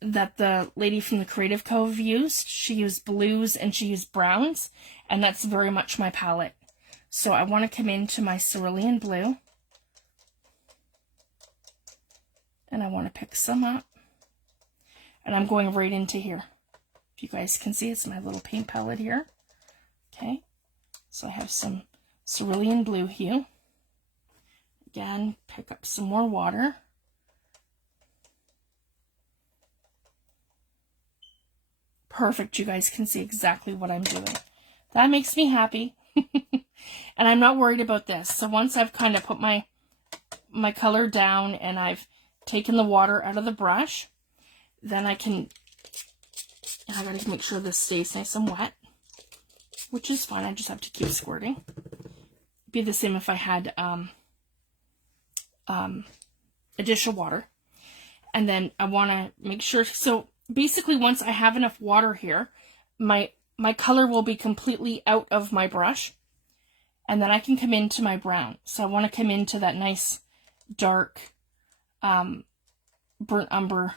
that the lady from the Creative Cove used. She used blues and she used browns, and that's very much my palette. So I want to come into my cerulean blue, and I want to pick some up, and I'm going right into here. If you guys can see, it's my little paint palette here. Okay, so I have some cerulean blue hue. Again, pick up some more water. Perfect, you guys can see exactly what I'm doing. That makes me happy. And I'm not worried about this. So once I've kind of put my color down and I've taken the water out of the brush, then I can, and I gotta make sure this stays nice and wet, which is fine. I just have to keep squirting. It'd be the same if I had a dish of water. And then I want to make sure, so basically once I have enough water here, my color will be completely out of my brush, and then I can come into my brown. So I want to come into that nice dark burnt umber,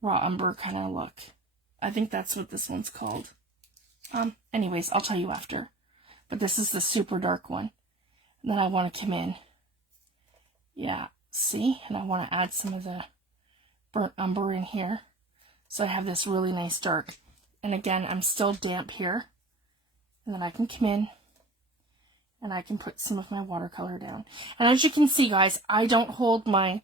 raw umber kind of look. I think that's what this one's called. Anyways, I'll tell you after. But this is the super dark one. And then I want to come in. Yeah, see? And I want to add some of the burnt umber in here. So I have this really nice dark. And again, I'm still damp here. And then I can come in and I can put some of my watercolor down. And as you can see, guys, I don't hold my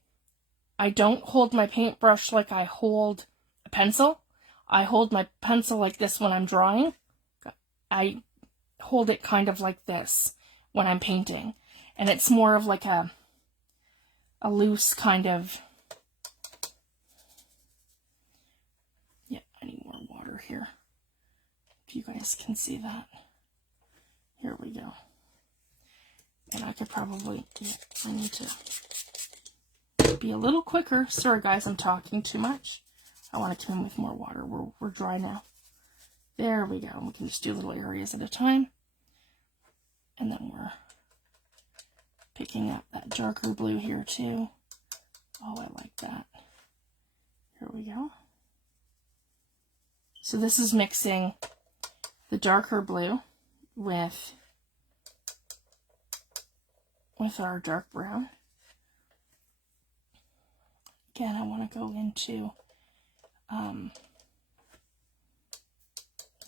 paintbrush like I hold a pencil. I hold my pencil like this when I'm drawing. I hold it kind of like this when I'm painting. And it's more of like a loose kind of, yeah, I need more water here. If you guys can see that. Here we go. And I could probably, yeah, I need to be a little quicker. Sorry guys, I'm talking too much. I want to come in with more water. We're dry now. There we go. We can just do little areas at a time. And then we're picking up that darker blue here too. Oh, I like that. Here we go. So this is mixing the darker blue with our dark brown. Again, I want to go into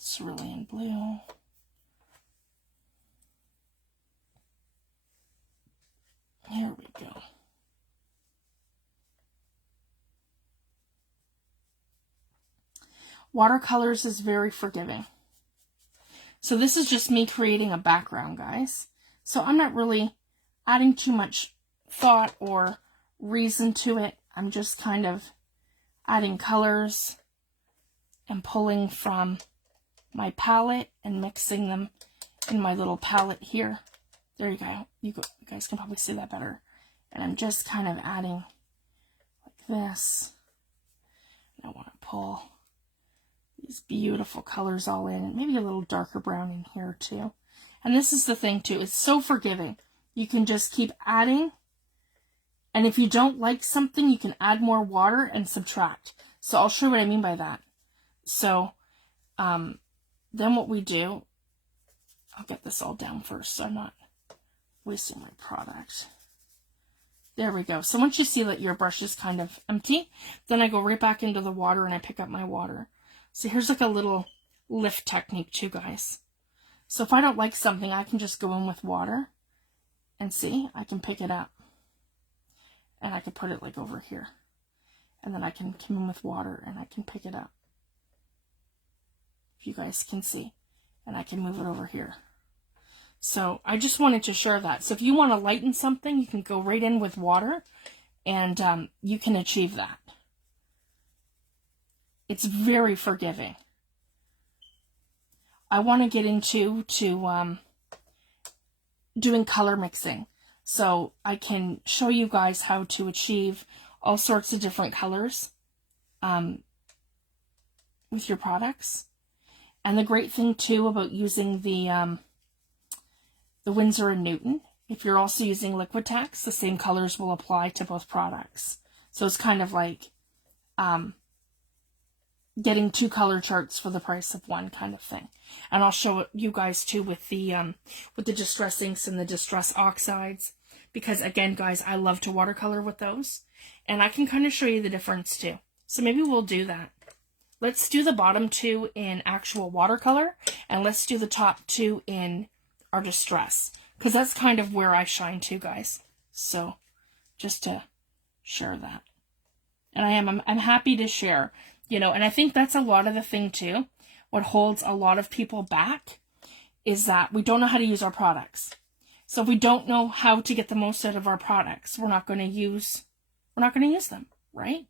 cerulean blue. Here we go. Watercolors is very forgiving. So this is just me creating a background, guys. So I'm not really adding too much thought or reason to it. I'm just kind of adding colors and pulling from my palette and mixing them in my little palette here. There you go. You guys can probably see that better. And I'm just kind of adding like this. And I want to pull these beautiful colors all in, and maybe a little darker brown in here too. And this is the thing too, it's so forgiving. You can just keep adding, and if you don't like something, you can add more water and subtract. So I'll show you what I mean by that. So then what we do, I'll get this all down first so I'm not wasting my product. There we go. So once you see that your brush is kind of empty, then I go right back into the water and I pick up my water. So here's like a little lift technique too, guys. So if I don't like something, I can just go in with water and see, I can pick it up. And I can put it like over here. And then I can come in with water and I can pick it up. If you guys can see. And I can move it over here. So I just wanted to share that. So if you want to lighten something, you can go right in with water and you can achieve that. It's very forgiving. I want to get into doing color mixing. So I can show you guys how to achieve all sorts of different colors with your products. And the great thing too about using the Winsor & Newton, if you're also using Liquitex, the same colors will apply to both products. So it's kind of like getting two color charts for the price of one kind of thing. And I'll show it you guys too with the distress inks and the distress oxides, because again, guys, I love to watercolor with those, and I can kind of show you the difference too. So maybe we'll do that. Let's do the bottom two in actual watercolor, and let's do the top two in our distress, because that's kind of where I shine too, guys. So just to share that. And I'm happy to share, you know, and I think that's a lot of the thing too. What holds a lot of people back is that we don't know how to use our products. So if we don't know how to get the most out of our products, we're not going to use them, right?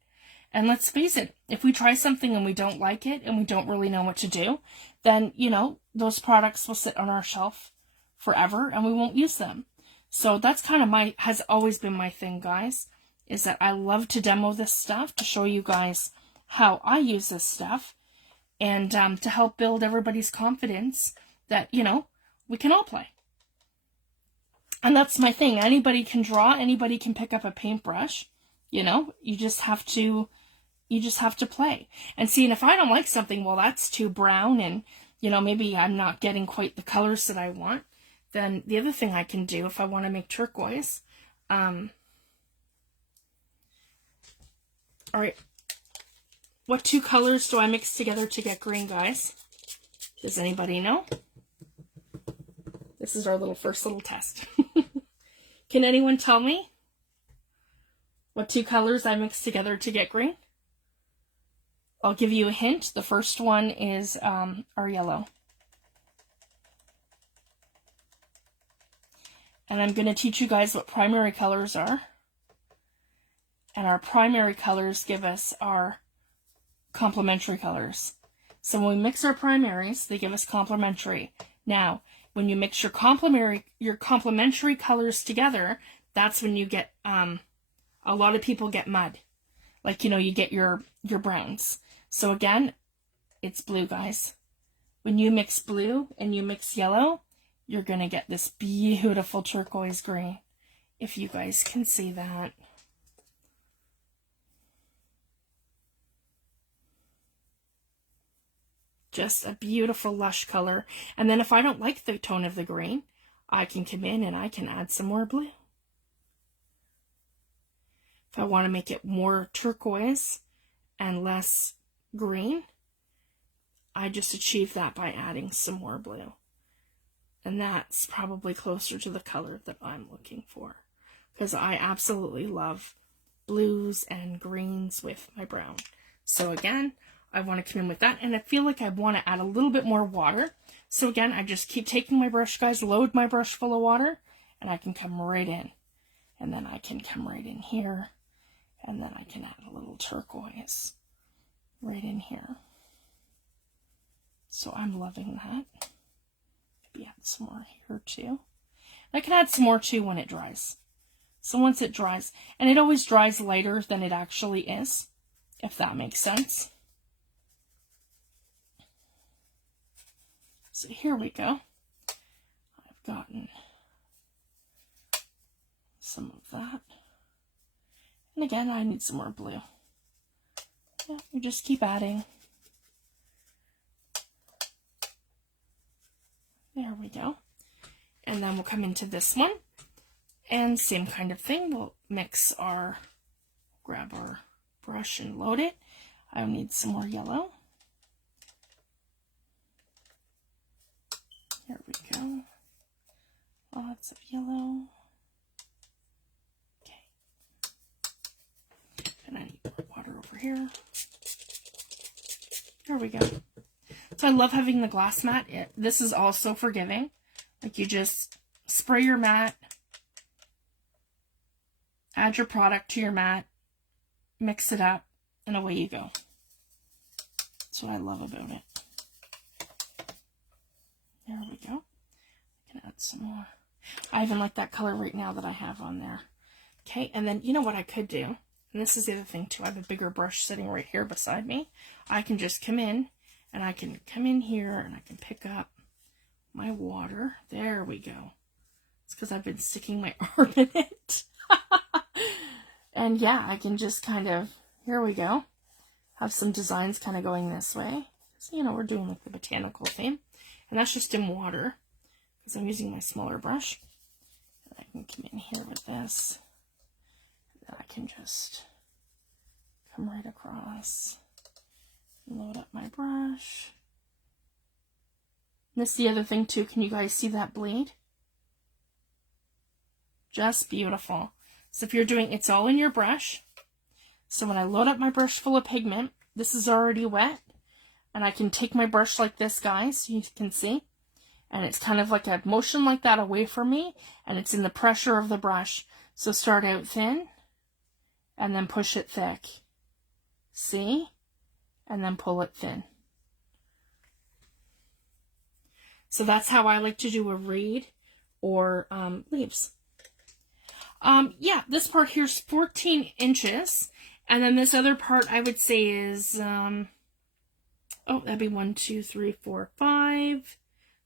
And let's face it, if we try something and we don't like it and we don't really know what to do, then, you know, those products will sit on our shelf forever and we won't use them. So that's kind of has always been my thing, guys, is that I love to demo this stuff, to show you guys how I use this stuff, and to help build everybody's confidence that, you know, we can all play. And that's my thing. Anybody can draw, anybody can pick up a paintbrush, you know, you just have to play. And see, and if I don't like something, well, that's too brown and, you know, maybe I'm not getting quite the colors that I want, then the other thing I can do if I want to make turquoise, all right, what two colors do I mix together to get green, guys? Does anybody know? This is our first little test. Can anyone tell me what two colors I mix together to get green? I'll give you a hint. The first one is our yellow. And I'm going to teach you guys what primary colors are. And our primary colors give us our complementary colors. So when we mix our primaries, they give us complementary. Now, when you mix your complementary colors together, that's when you get, a lot of people get mud. Like, you know, you get your browns. So again, it's blue, guys. When you mix blue and you mix yellow, you're going to get this beautiful turquoise green. if you guys can see that. Just a beautiful lush color. And then if I don't like the tone of the green, I can come in and I can add some more blue. If I want to make it more turquoise and less green, I just achieve that by adding some more blue. And that's probably closer to the color that I'm looking for, because I absolutely love blues and greens with my brown. So again, I want to come in with that, and I feel like I want to add a little bit more water. So again, I just keep taking my brush, guys, load my brush full of water, and I can come right in. And then I can come right in here, and then I can add a little turquoise right in here. So I'm loving that. Maybe add some more here too. I can add some more too when it dries. So once it dries, and it always dries lighter than it actually is, if that makes sense. So here we go. I've gotten some of that. And again, I need some more blue. Yeah, we just keep adding. There we go. And then we'll come into this one. And same kind of thing. We'll grab our brush and load it. I need some more yellow. Here we go. Lots of yellow. Okay. And I need more water over here. There we go. So I love having the glass mat. This is also forgiving. Like, you just spray your mat, add your product to your mat, mix it up, and away you go. That's what I love about it. There we go. I can add some more. I even like that color right now that I have on there. Okay, and then you know what I could do? And this is the other thing too. I have a bigger brush sitting right here beside me. I can just come in, and I can come in here, and I can pick up my water. There we go. It's because I've been sticking my arm in it. And yeah, I can just kind of, here we go, have some designs kind of going this way. So, you know, we're doing like the botanical theme. And that's just in water, because I'm using my smaller brush. And I can come in here with this. And I can just come right across and load up my brush. And this is the other thing too. Can you guys see that bleed? Just beautiful. So if you're doing, it's all in your brush. So when I load up my brush full of pigment, this is already wet. And I can take my brush like this, guys, you can see. And it's kind of like a motion like that away from me. And it's in the pressure of the brush. So start out thin. And then push it thick. See? And then pull it thin. So that's how I like to do a reed or leaves. Yeah, this part here is 14 inches. And then this other part I would say is... oh, that'd be 1, 2, 3, 4, 5,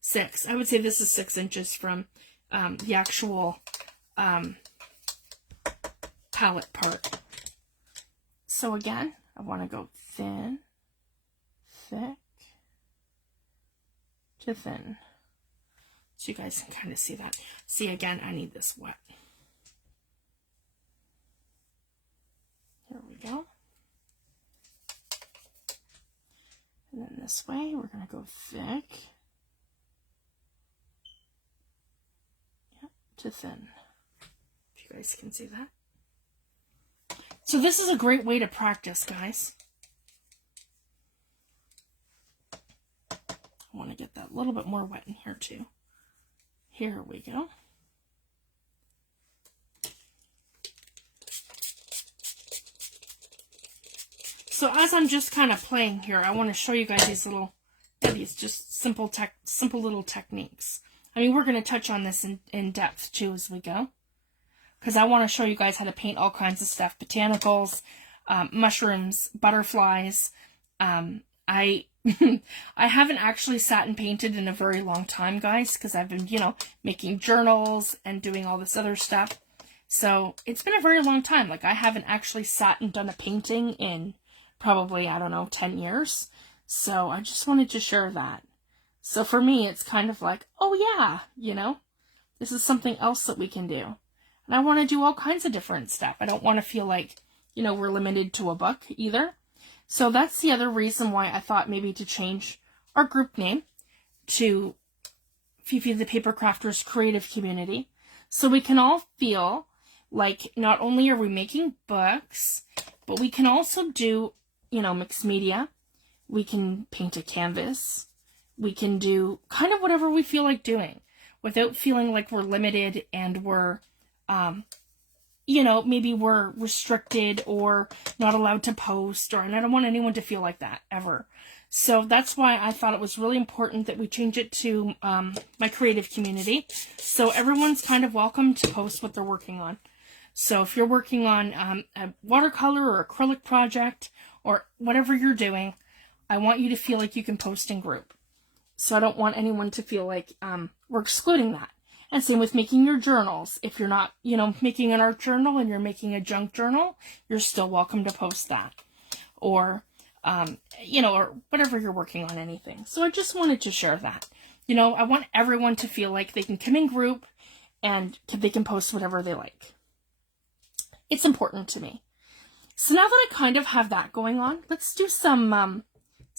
6. I would say this is 6 inches from the actual palette part. So again, I want to go thin, thick to thin. So you guys can kind of see that. See, again, I need this wet. Here we go. And then this way, we're going to go thick, yeah, to thin. If you guys can see that. So this is a great way to practice, guys. I want to get that a little bit more wet in here too. Here we go. So as I'm just kind of playing here, I want to show you guys these just simple little techniques. I mean, we're going to touch on this in depth too as we go, because I want to show you guys how to paint all kinds of stuff: botanicals, mushrooms, butterflies. I haven't actually sat and painted in a very long time, guys, because I've been, you know, making journals and doing all this other stuff. So it's been a very long time. Like, I haven't actually sat and done a painting in probably, I don't know, 10 years. So I just wanted to share that. So for me, it's kind of like, oh yeah, you know, this is something else that we can do. And I want to do all kinds of different stuff. I don't want to feel like, you know, we're limited to a book either. So that's the other reason why I thought maybe to change our group name to Fifi the Paper Crafters Creative Community. So we can all feel like not only are we making books, but we can also do, you know, mixed media. We can paint a canvas. We can do kind of whatever we feel like doing without feeling like we're limited and we're, you know, maybe we're restricted or not allowed to post, and I don't want anyone to feel like that ever. So that's why I thought it was really important that we change it to my creative community. So everyone's kind of welcome to post what they're working on. So if you're working on a watercolor or acrylic project or whatever you're doing, I want you to feel like you can post in group. So I don't want anyone to feel like we're excluding that. And same with making your journals. If you're not, you know, making an art journal and you're making a junk journal, you're still welcome to post that. Or, you know, or whatever you're working on, anything. So I just wanted to share that. You know, I want everyone to feel like they can come in group and they can post whatever they like. It's important to me. So now that I kind of have that going on, let's do some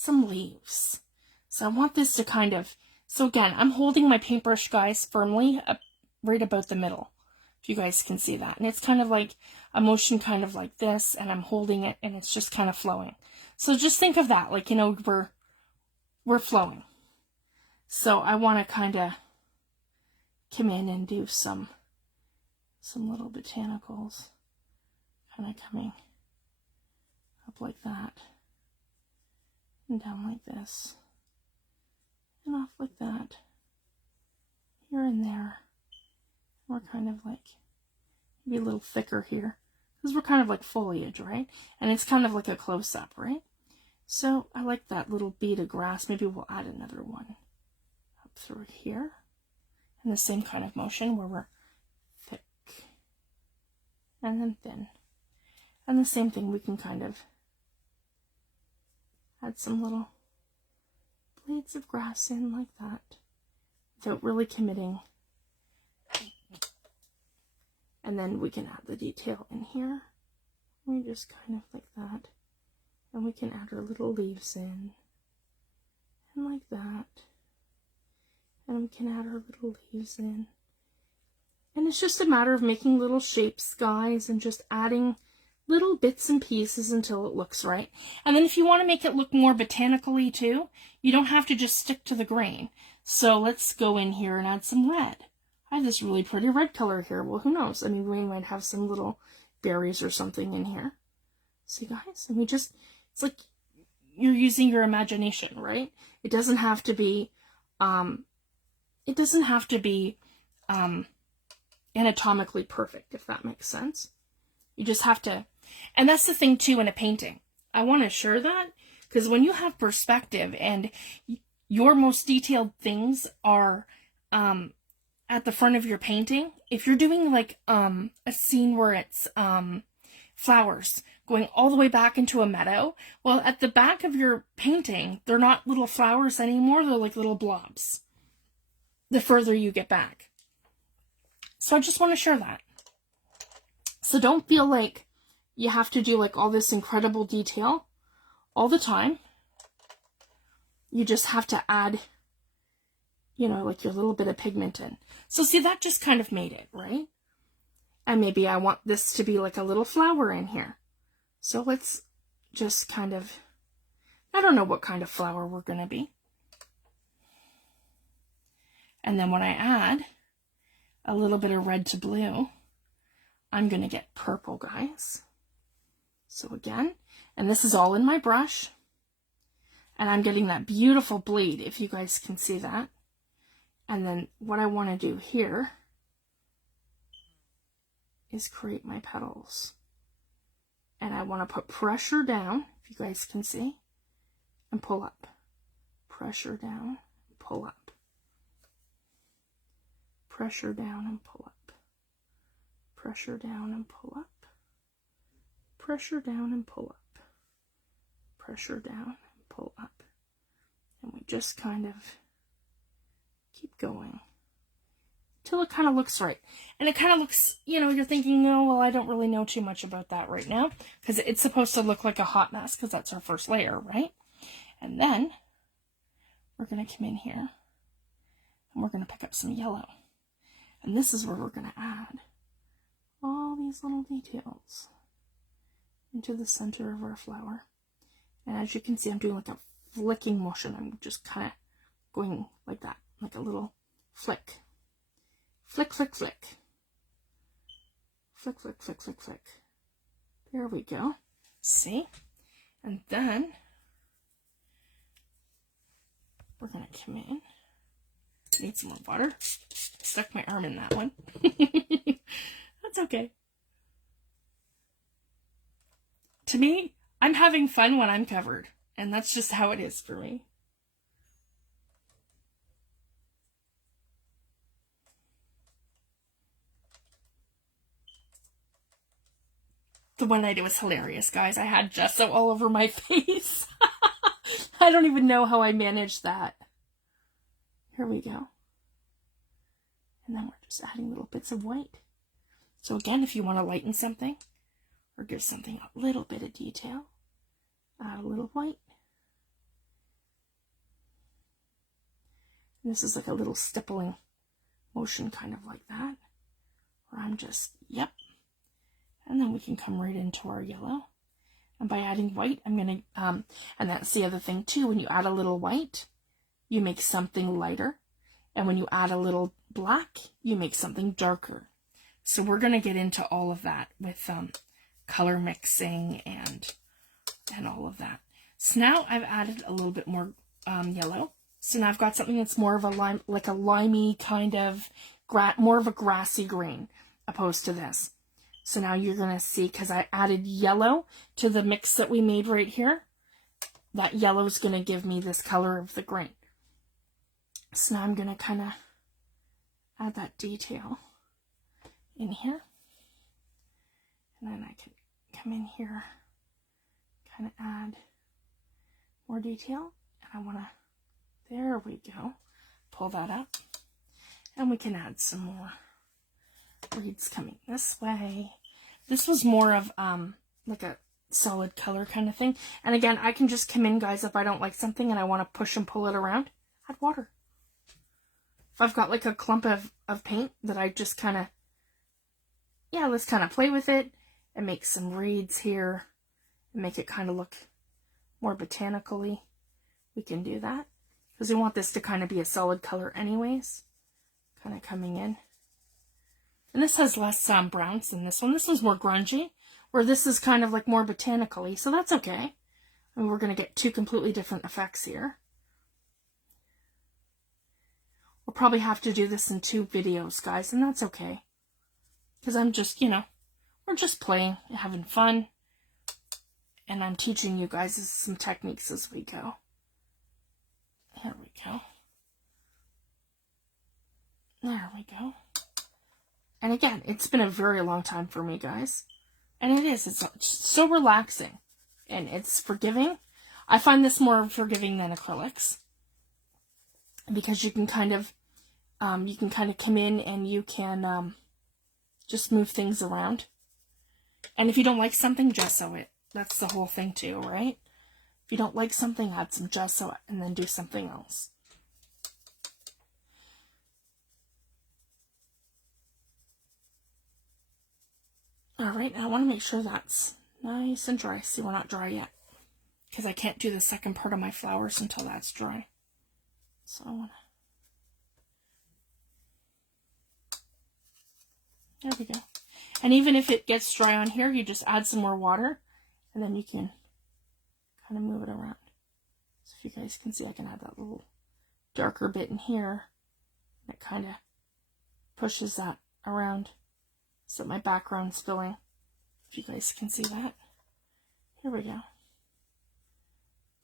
leaves. So I want this to kind of, so again, I'm holding my paintbrush, guys, firmly up right about the middle, if you guys can see that. And it's kind of like a motion kind of like this, and I'm holding it, and it's just kind of flowing. So just think of that, like, you know, we're flowing. So I want to kind of come in and do some little botanicals, kind of coming up like that, and down like this, and off like that, here and there. We're kind of like, maybe a little thicker here, because we're kind of like foliage, right? And it's kind of like a close-up, right? So I like that little bead of grass. Maybe we'll add another one up through here. And the same kind of motion where we're thick and then thin. And the same thing, we can kind of add some little blades of grass in like that without really committing. And then we can add the detail in here. We just kind of like that. And we can add our little leaves in. And like that. And we can add our little leaves in. And it's just a matter of making little shapes, guys, and just adding little bits and pieces until it looks right. And then if you want to make it look more botanically too, you don't have to just stick to the grain. So let's go in here and add some red. I have this really pretty red color here. Well, who knows? I mean, we might have some little berries or something in here. See, guys? And we just, it's like you're using your imagination, right? It doesn't have to be, anatomically perfect, if that makes sense. You just have to, and that's the thing too in a painting. I want to share that, because when you have perspective and your most detailed things are at the front of your painting, if you're doing like a scene where it's flowers going all the way back into a meadow, well, at the back of your painting, they're not little flowers anymore, they're like little blobs the further you get back. So I just want to share that. So don't feel like you have to do like all this incredible detail all the time. You just have to add, you know, like your little bit of pigment in. So see, that just kind of made it, right? And maybe I want this to be like a little flower in here. So let's just kind of, I don't know what kind of flower we're going to be. And then when I add a little bit of red to blue, I'm going to get purple, guys. So again, and this is all in my brush. And I'm getting that beautiful bleed, if you guys can see that. And then what I want to do here is create my petals. And I want to put pressure down, if you guys can see, and pull up. Pressure down, pull up. Pressure down and pull up. Pressure down and pull up. Pressure down and pull up. Pressure down and pull up. And we just kind of keep going till it kind of looks right. And it kind of looks, you know, you're thinking, oh, well, I don't really know too much about that right now, because it's supposed to look like a hot mess, because that's our first layer, right? And then we're going to come in here and we're going to pick up some yellow. And this is where we're going to add all these little details into the center of our flower. And as you can see, I'm doing like a flicking motion. I'm just kind of going like that, like a little flick. Flick, flick, flick. Flick, flick, flick, flick, flick. There we go. See? And then we're going to come in. Need some more water. Stuck my arm in that one. That's okay. To me, I'm having fun when I'm covered. And that's just how it is for me. The one night it was hilarious, guys. I had gesso all over my face. I don't even know how I managed that. Here we go. And then we're just adding little bits of white. So again, if you want to lighten something or give something a little bit of detail, add a little white. And this is like a little stippling motion, kind of like that, where I'm just, yep. And then we can come right into our yellow. And by adding white, I'm going to, and that's the other thing too, when you add a little white, you make something lighter. And when you add a little black, you make something darker. So we're going to get into all of that with color mixing and all of that. So now I've added a little bit more yellow. So now I've got something that's more of a lime, like a limey kind of, more of a grassy green, opposed to this. So now you're going to see, because I added yellow to the mix that we made right here, that yellow is going to give me this color of the grain. So now I'm going to kind of add that detail in here. And then I can come in here, kind of add more detail. And I want to, there we go, pull that up. And we can add some more beads coming this way. This was more of like a solid color kind of thing. And again, I can just come in, guys, if I don't like something and I want to push and pull it around, add water. If I've got like a clump of paint that I just kind of, yeah, let's kind of play with it and make some reeds here and make it kind of look more botanically, we can do that. Because we want this to kind of be a solid color anyways. Kind of coming in. And this has less browns than this one. This one's more grungy, where this is kind of like more botanically, so that's okay. I mean, we're going to get two completely different effects here. We'll probably have to do this in 2 videos, guys, and that's okay. Because I'm just, you know, we're just playing, having fun, and I'm teaching you guys some techniques as we go. There we go. There we go. And again, it's been a very long time for me, guys. And it is. It's so relaxing. And it's forgiving. I find this more forgiving than acrylics. Because you can kind of come in and you can just move things around. And if you don't like something, gesso it. That's the whole thing too, right? If you don't like something, add some gesso and then do something else. Alright, I want to make sure that's nice and dry. See, we're not dry yet. Because I can't do the second part of my flowers until that's dry. So I want to... There we go. And even if it gets dry on here, you just add some more water. And then you can kind of move it around. So if you guys can see, I can add that little darker bit in here. That kind of pushes that around so that my background's filling. If you guys can see that. Here we go.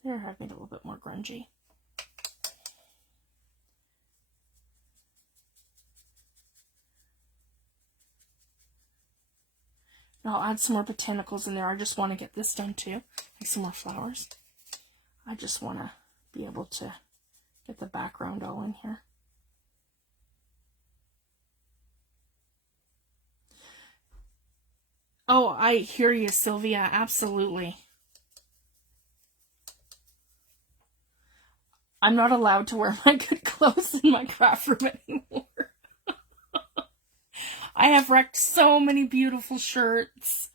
There, I've made it a little bit more grungy. And I'll add some more botanicals in there. I just want to get this done too. Like some more flowers. I just want to be able to get the background all in here. Oh, I hear you, Sylvia. Absolutely. I'm not allowed to wear my good clothes in my craft room anymore. I have wrecked so many beautiful shirts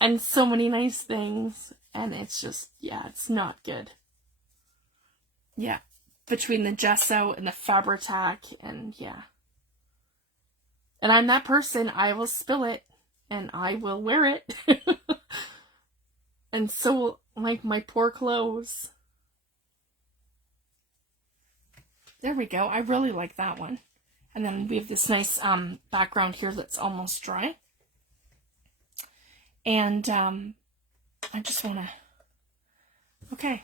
and so many nice things, and it's just, yeah, it's not good. Yeah, between the gesso and the Fabri-Tac, and yeah. And I'm that person, I will spill it, and I will wear it. And so, like, my poor clothes. There we go. I really like that one. And then we have this nice background here that's almost dry. And I just want to... Okay.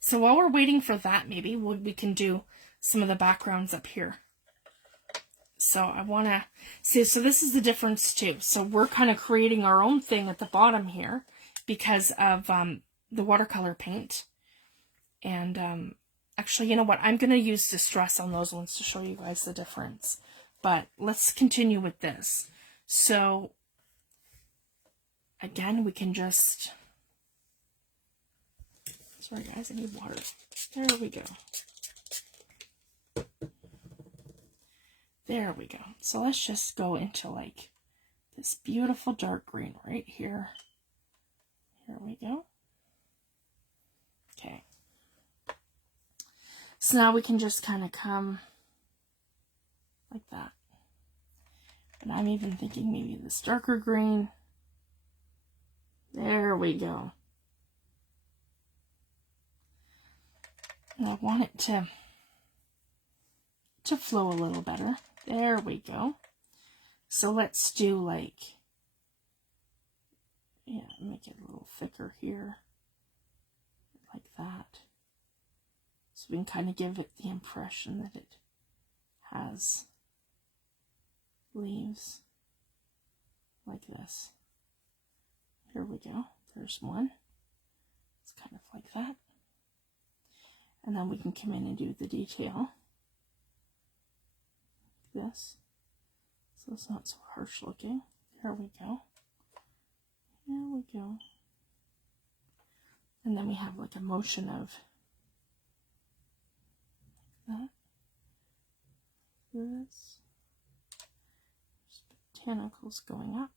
So while we're waiting for that, maybe we can do some of the backgrounds up here. So I want to see, so this is the difference too. So we're kind of creating our own thing at the bottom here because of the watercolor paint. And actually, you know what? I'm going to use Distress on those ones to show you guys the difference. But let's continue with this. So again, we can just... Sorry guys, I need water. There we go. There we go. So let's just go into like this beautiful dark green right here. Here we go. Okay. So now we can just kind of come like that. And I'm even thinking maybe this darker green. There we go. And I want it to flow a little better. There we go. So let's do like, yeah, make it a little thicker here. Like that. So we can kind of give it the impression that it has leaves like this. Here we go. There's one. It's kind of like that. And then we can come in and do the detail. Like this. So it's not so harsh looking. There we go. There we go. And then we have like a motion of that. This. There's botanicals going up.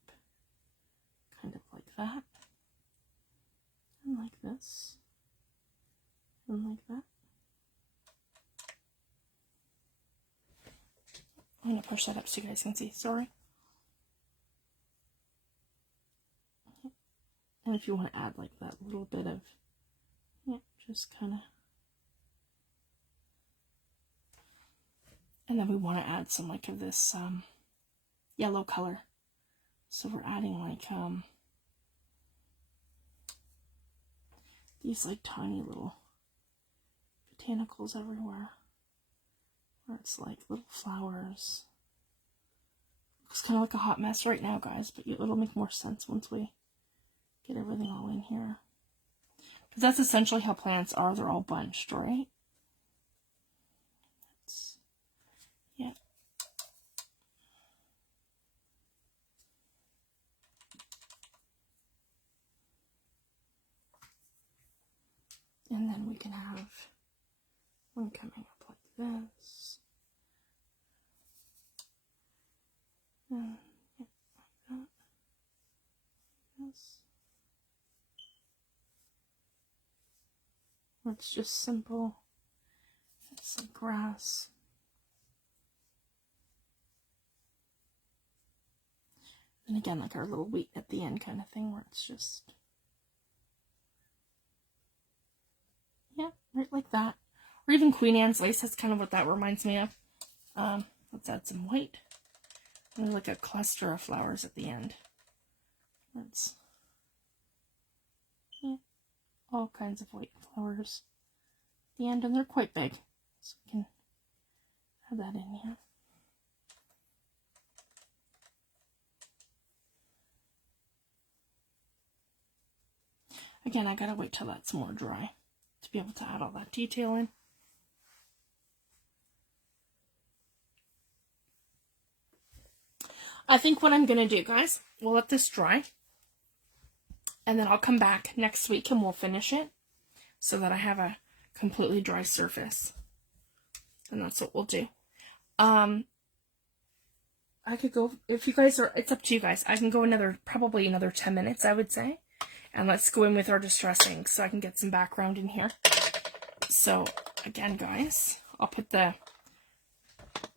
Kind of like that. And like this. And like that. I'm going to push that up so you guys can see. Sorry. And if you want to add like that little bit of, yeah, just kind of. And then we want to add some like of this yellow color. So we're adding like these like tiny little botanicals everywhere. Where it's like little flowers. Looks kind of like a hot mess right now, guys, but it'll make more sense once we get everything all in here. Because that's essentially how plants are. They're all bunched, right? Yeah. And then we can have one coming up like this. Yeah, like that. This. Where it's just simple. It's some grass. And again, like our little wheat at the end kind of thing, where it's just, yeah, right like that. Or even Queen Anne's lace, that's kind of what that reminds me of. Let's add some white. And like a cluster of flowers at the end. That's, yeah, all kinds of white flowers at the end, and they're quite big. So we can have that in here. Again, I gotta wait till that's more dry to be able to add all that detail in. I think what I'm gonna do, guys, we'll let this dry, and then I'll come back next week and we'll finish it so that I have a completely dry surface. And that's what we'll do. I could go, if you guys are, it's up to you guys. I can go probably another 10 minutes, I would say. And let's go in with our distress ink so I can get some background in here. So again, guys, I'll put the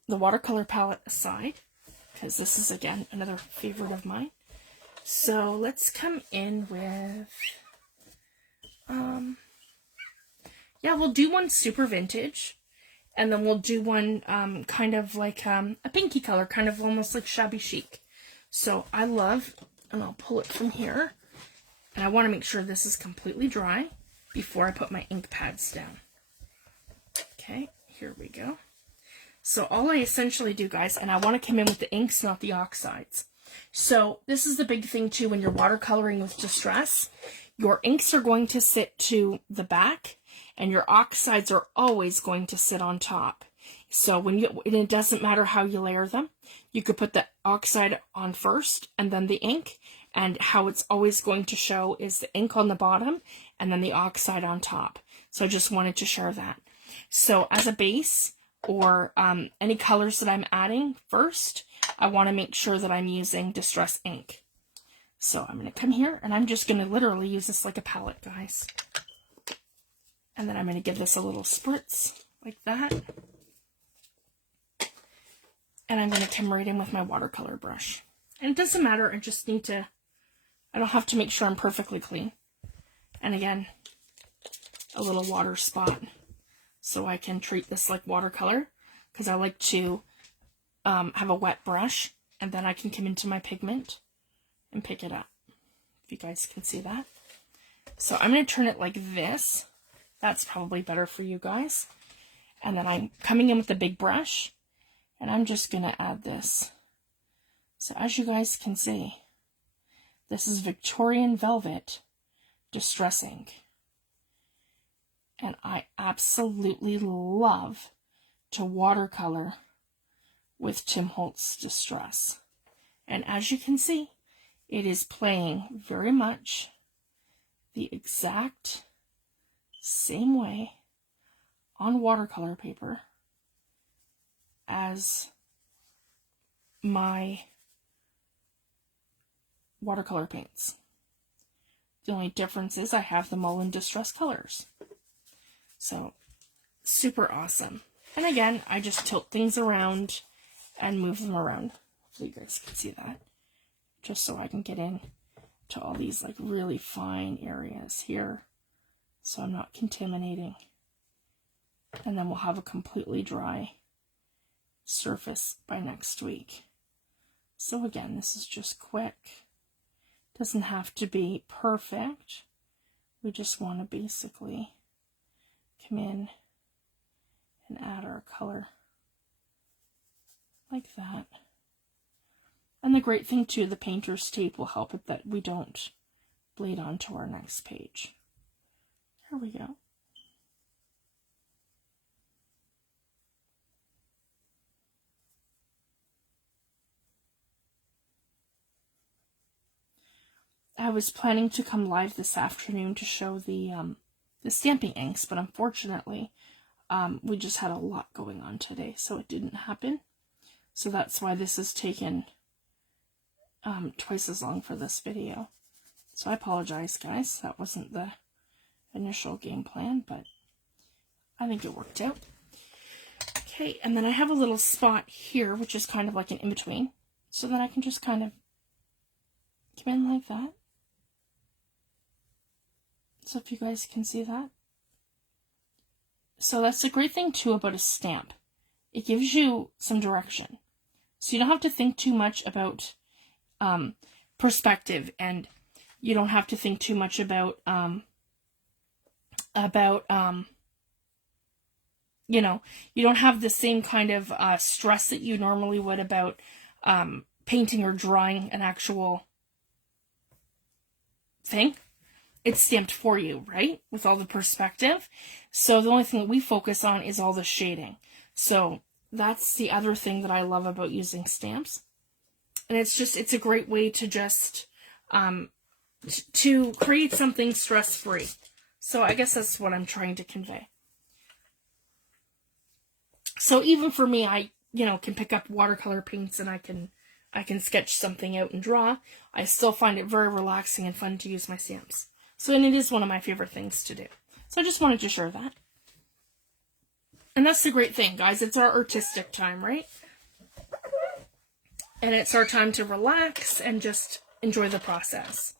watercolor palette aside, because this is, again, another favorite of mine. So let's come in with, yeah, we'll do one super vintage, and then we'll do one kind of like a pinky color, kind of almost like shabby chic. So I love, and I'll pull it from here, and I want to make sure this is completely dry before I put my ink pads down. Okay, here we go. So all I essentially do, guys, and I want to come in with the inks, not the oxides. So this is the big thing too when you're watercoloring with distress. Your inks are going to sit to the back, and your oxides are always going to sit on top. So and it doesn't matter how you layer them. You could put the oxide on first and then the ink, and how it's always going to show is the ink on the bottom and then the oxide on top. So I just wanted to share that. So as a base, or any colors that I'm adding first, I want to make sure that I'm using distress ink. So I'm going to come here, and I'm just going to literally use this like a palette, guys. And then I'm going to give this a little spritz, like that. And I'm going to come right in with my watercolor brush. And it doesn't matter, I just need to, I don't have to make sure I'm perfectly clean. And again, a little water spot, so I can treat this like watercolor, because I like to have a wet brush, and then I can come into my pigment and pick it up, if you guys can see that. So I'm going to turn it like this. That's probably better for you guys. And then I'm coming in with the big brush, and I'm just going to add this. So as you guys can see, this is Victorian Velvet Distress Ink. And I absolutely love to watercolor with Tim Holtz Distress. And as you can see, it is playing very much the exact same way on watercolor paper as my watercolor paints. The only difference is I have them all in distress colors. So, super awesome. And again, I just tilt things around and move them around. Hopefully you guys can see that. Just so I can get in to all these like really fine areas here, so I'm not contaminating. And then we'll have a completely dry surface by next week. So again, this is just quick. Doesn't have to be perfect. We just want to basically come in and add our color like that. And the great thing too, the painter's tape will help it that we don't bleed onto our next page. There we go. I was planning to come live this afternoon to show the stamping inks, but unfortunately, we just had a lot going on today, so it didn't happen. So that's why this has taken twice as long for this video. So I apologize, guys. That wasn't the initial game plan, but I think it worked out. Okay, and then I have a little spot here, which is kind of like an in-between, so that I can just kind of come in like that. So if you guys can see that. So that's the great thing too about a stamp. It gives you some direction. So you don't have to think too much about perspective, and you don't have to think too much about you know, you don't have the same kind of stress that you normally would about painting or drawing an actual thing. it's stamped for you, right? With all the perspective. So the only thing that we focus on is all the shading. So that's the other thing that I love about using stamps. And it's a great way to just, to create something stress-free. So I guess that's what I'm trying to convey. So even for me, I, can pick up watercolor paints and I can sketch something out and draw. I still find it very relaxing and fun to use my stamps. So, and it is one of my favorite things to do. So I just wanted to share that. And that's the great thing, guys. It's our artistic time, right? And it's our time to relax and just enjoy the process.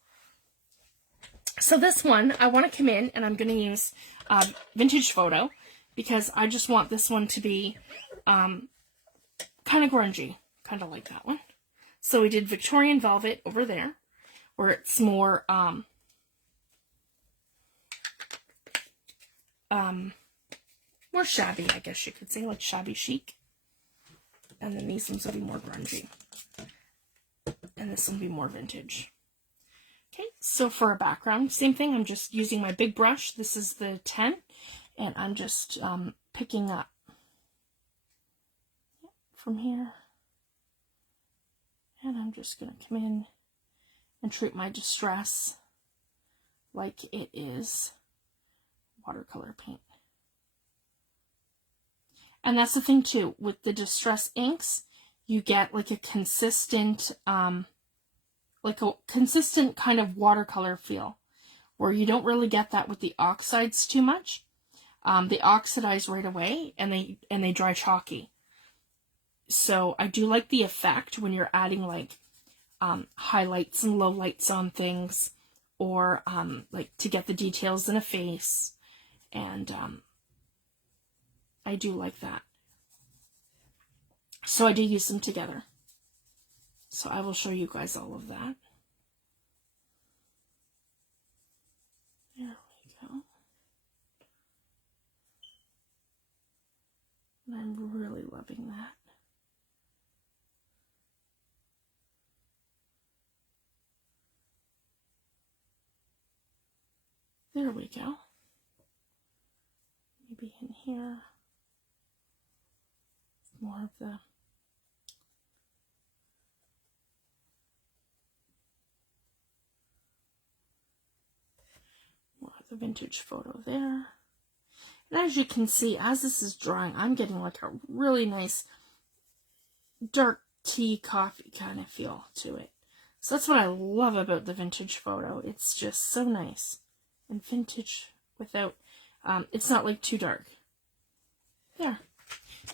So this one, I want to come in and I'm going to use Vintage Photo because I just want this one to be kind of grungy, kind of like that one. So we did Victorian Velvet over there, where it's more more shabby, I guess you could say, like shabby chic. And then these ones will be more grungy. And this one will be more vintage. Okay, so for a background, same thing. I'm just using my big brush. This is the 10. And I'm just picking up from here. And I'm just going to come in and treat my distress like it is watercolor paint. And that's the thing too, with the distress inks, you get like a consistent kind of watercolor feel, where you don't really get that with the oxides too much. They oxidize right away and they dry chalky. So I do like the effect when you're adding like highlights and lowlights on things, or like to get the details in a face, and I do like that. So I do use them together. So I will show you guys all of that. There we go. And I'm really loving that. There we go. Maybe in here. More of the Vintage Photo there. And as you can see, as this is drying, I'm getting like a really nice dark tea coffee kind of feel to it. So that's what I love about the Vintage Photo. It's just so nice. And vintage without, it's not like too dark. There.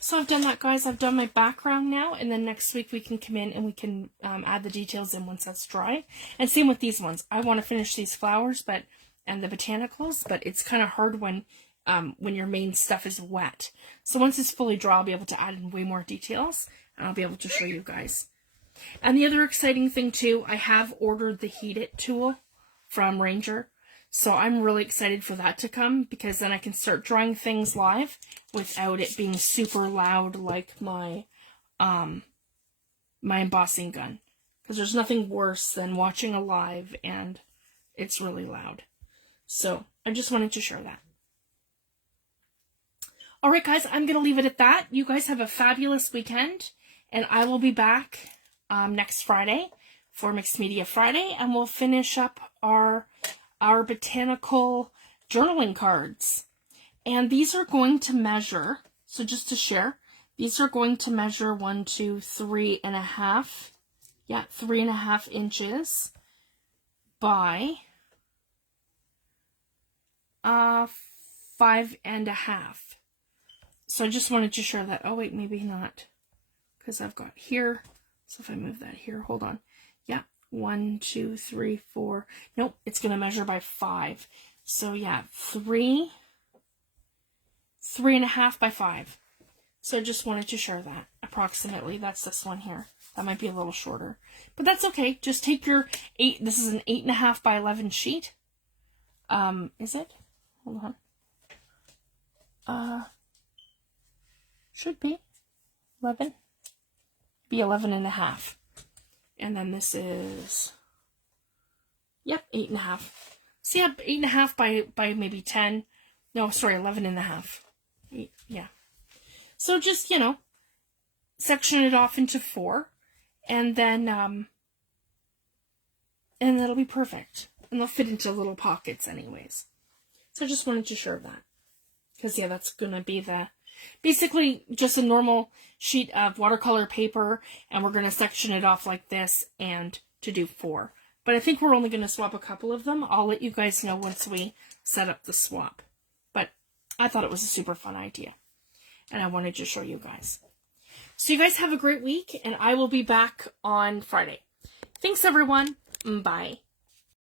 So I've done that, guys. I've done my background now, and then next week we can come in and we can add the details in once that's dry. And same with these ones. I want to finish these flowers, and the botanicals, but it's kind of hard when your main stuff is wet. So once it's fully dry, I'll be able to add in way more details, and I'll be able to show you guys. And the other exciting thing too, I have ordered the Heat It tool from Ranger. So I'm really excited for that to come, because then I can start drawing things live without it being super loud like my my embossing gun. Because there's nothing worse than watching a live and it's really loud. So I just wanted to share that. Alright guys, I'm going to leave it at that. You guys have a fabulous weekend, and I will be back next Friday for Mixed Media Friday, and we'll finish up our botanical journaling cards. And these are going to measure, so just to share, these are going to measure 1, 2, 3.5, 3.5 inches by 5.5. So I just wanted to share that. Oh wait, maybe not, because I've got here. So if I move that here, hold on. Yeah, 1, 2, 3, 4. Nope, it's going to measure by 5. So yeah, 3.5 by 5. So I just wanted to share that. Approximately, that's this one here. That might be a little shorter, but that's okay. Just take your 8. This is an 8.5 by 11 sheet. Is it? Hold on. Should be 11. Be 11.5. And then this is, yep, 8.5. See, yeah, 8.5 by maybe 10. No, sorry, 11.5. Yeah. So just, you know, section it off into 4, and then that'll be perfect. And they'll fit into little pockets anyways. So I just wanted to share that. Because, yeah, that's going to be basically just a normal sheet of watercolor paper, and we're going to section it off like this and to do 4. But I think we're only going to swap a couple of them. I'll let you guys know once we set up the swap. But I thought it was a super fun idea, and I wanted to show you guys. So you guys have a great week, and I will be back on Friday. Thanks, everyone. Bye.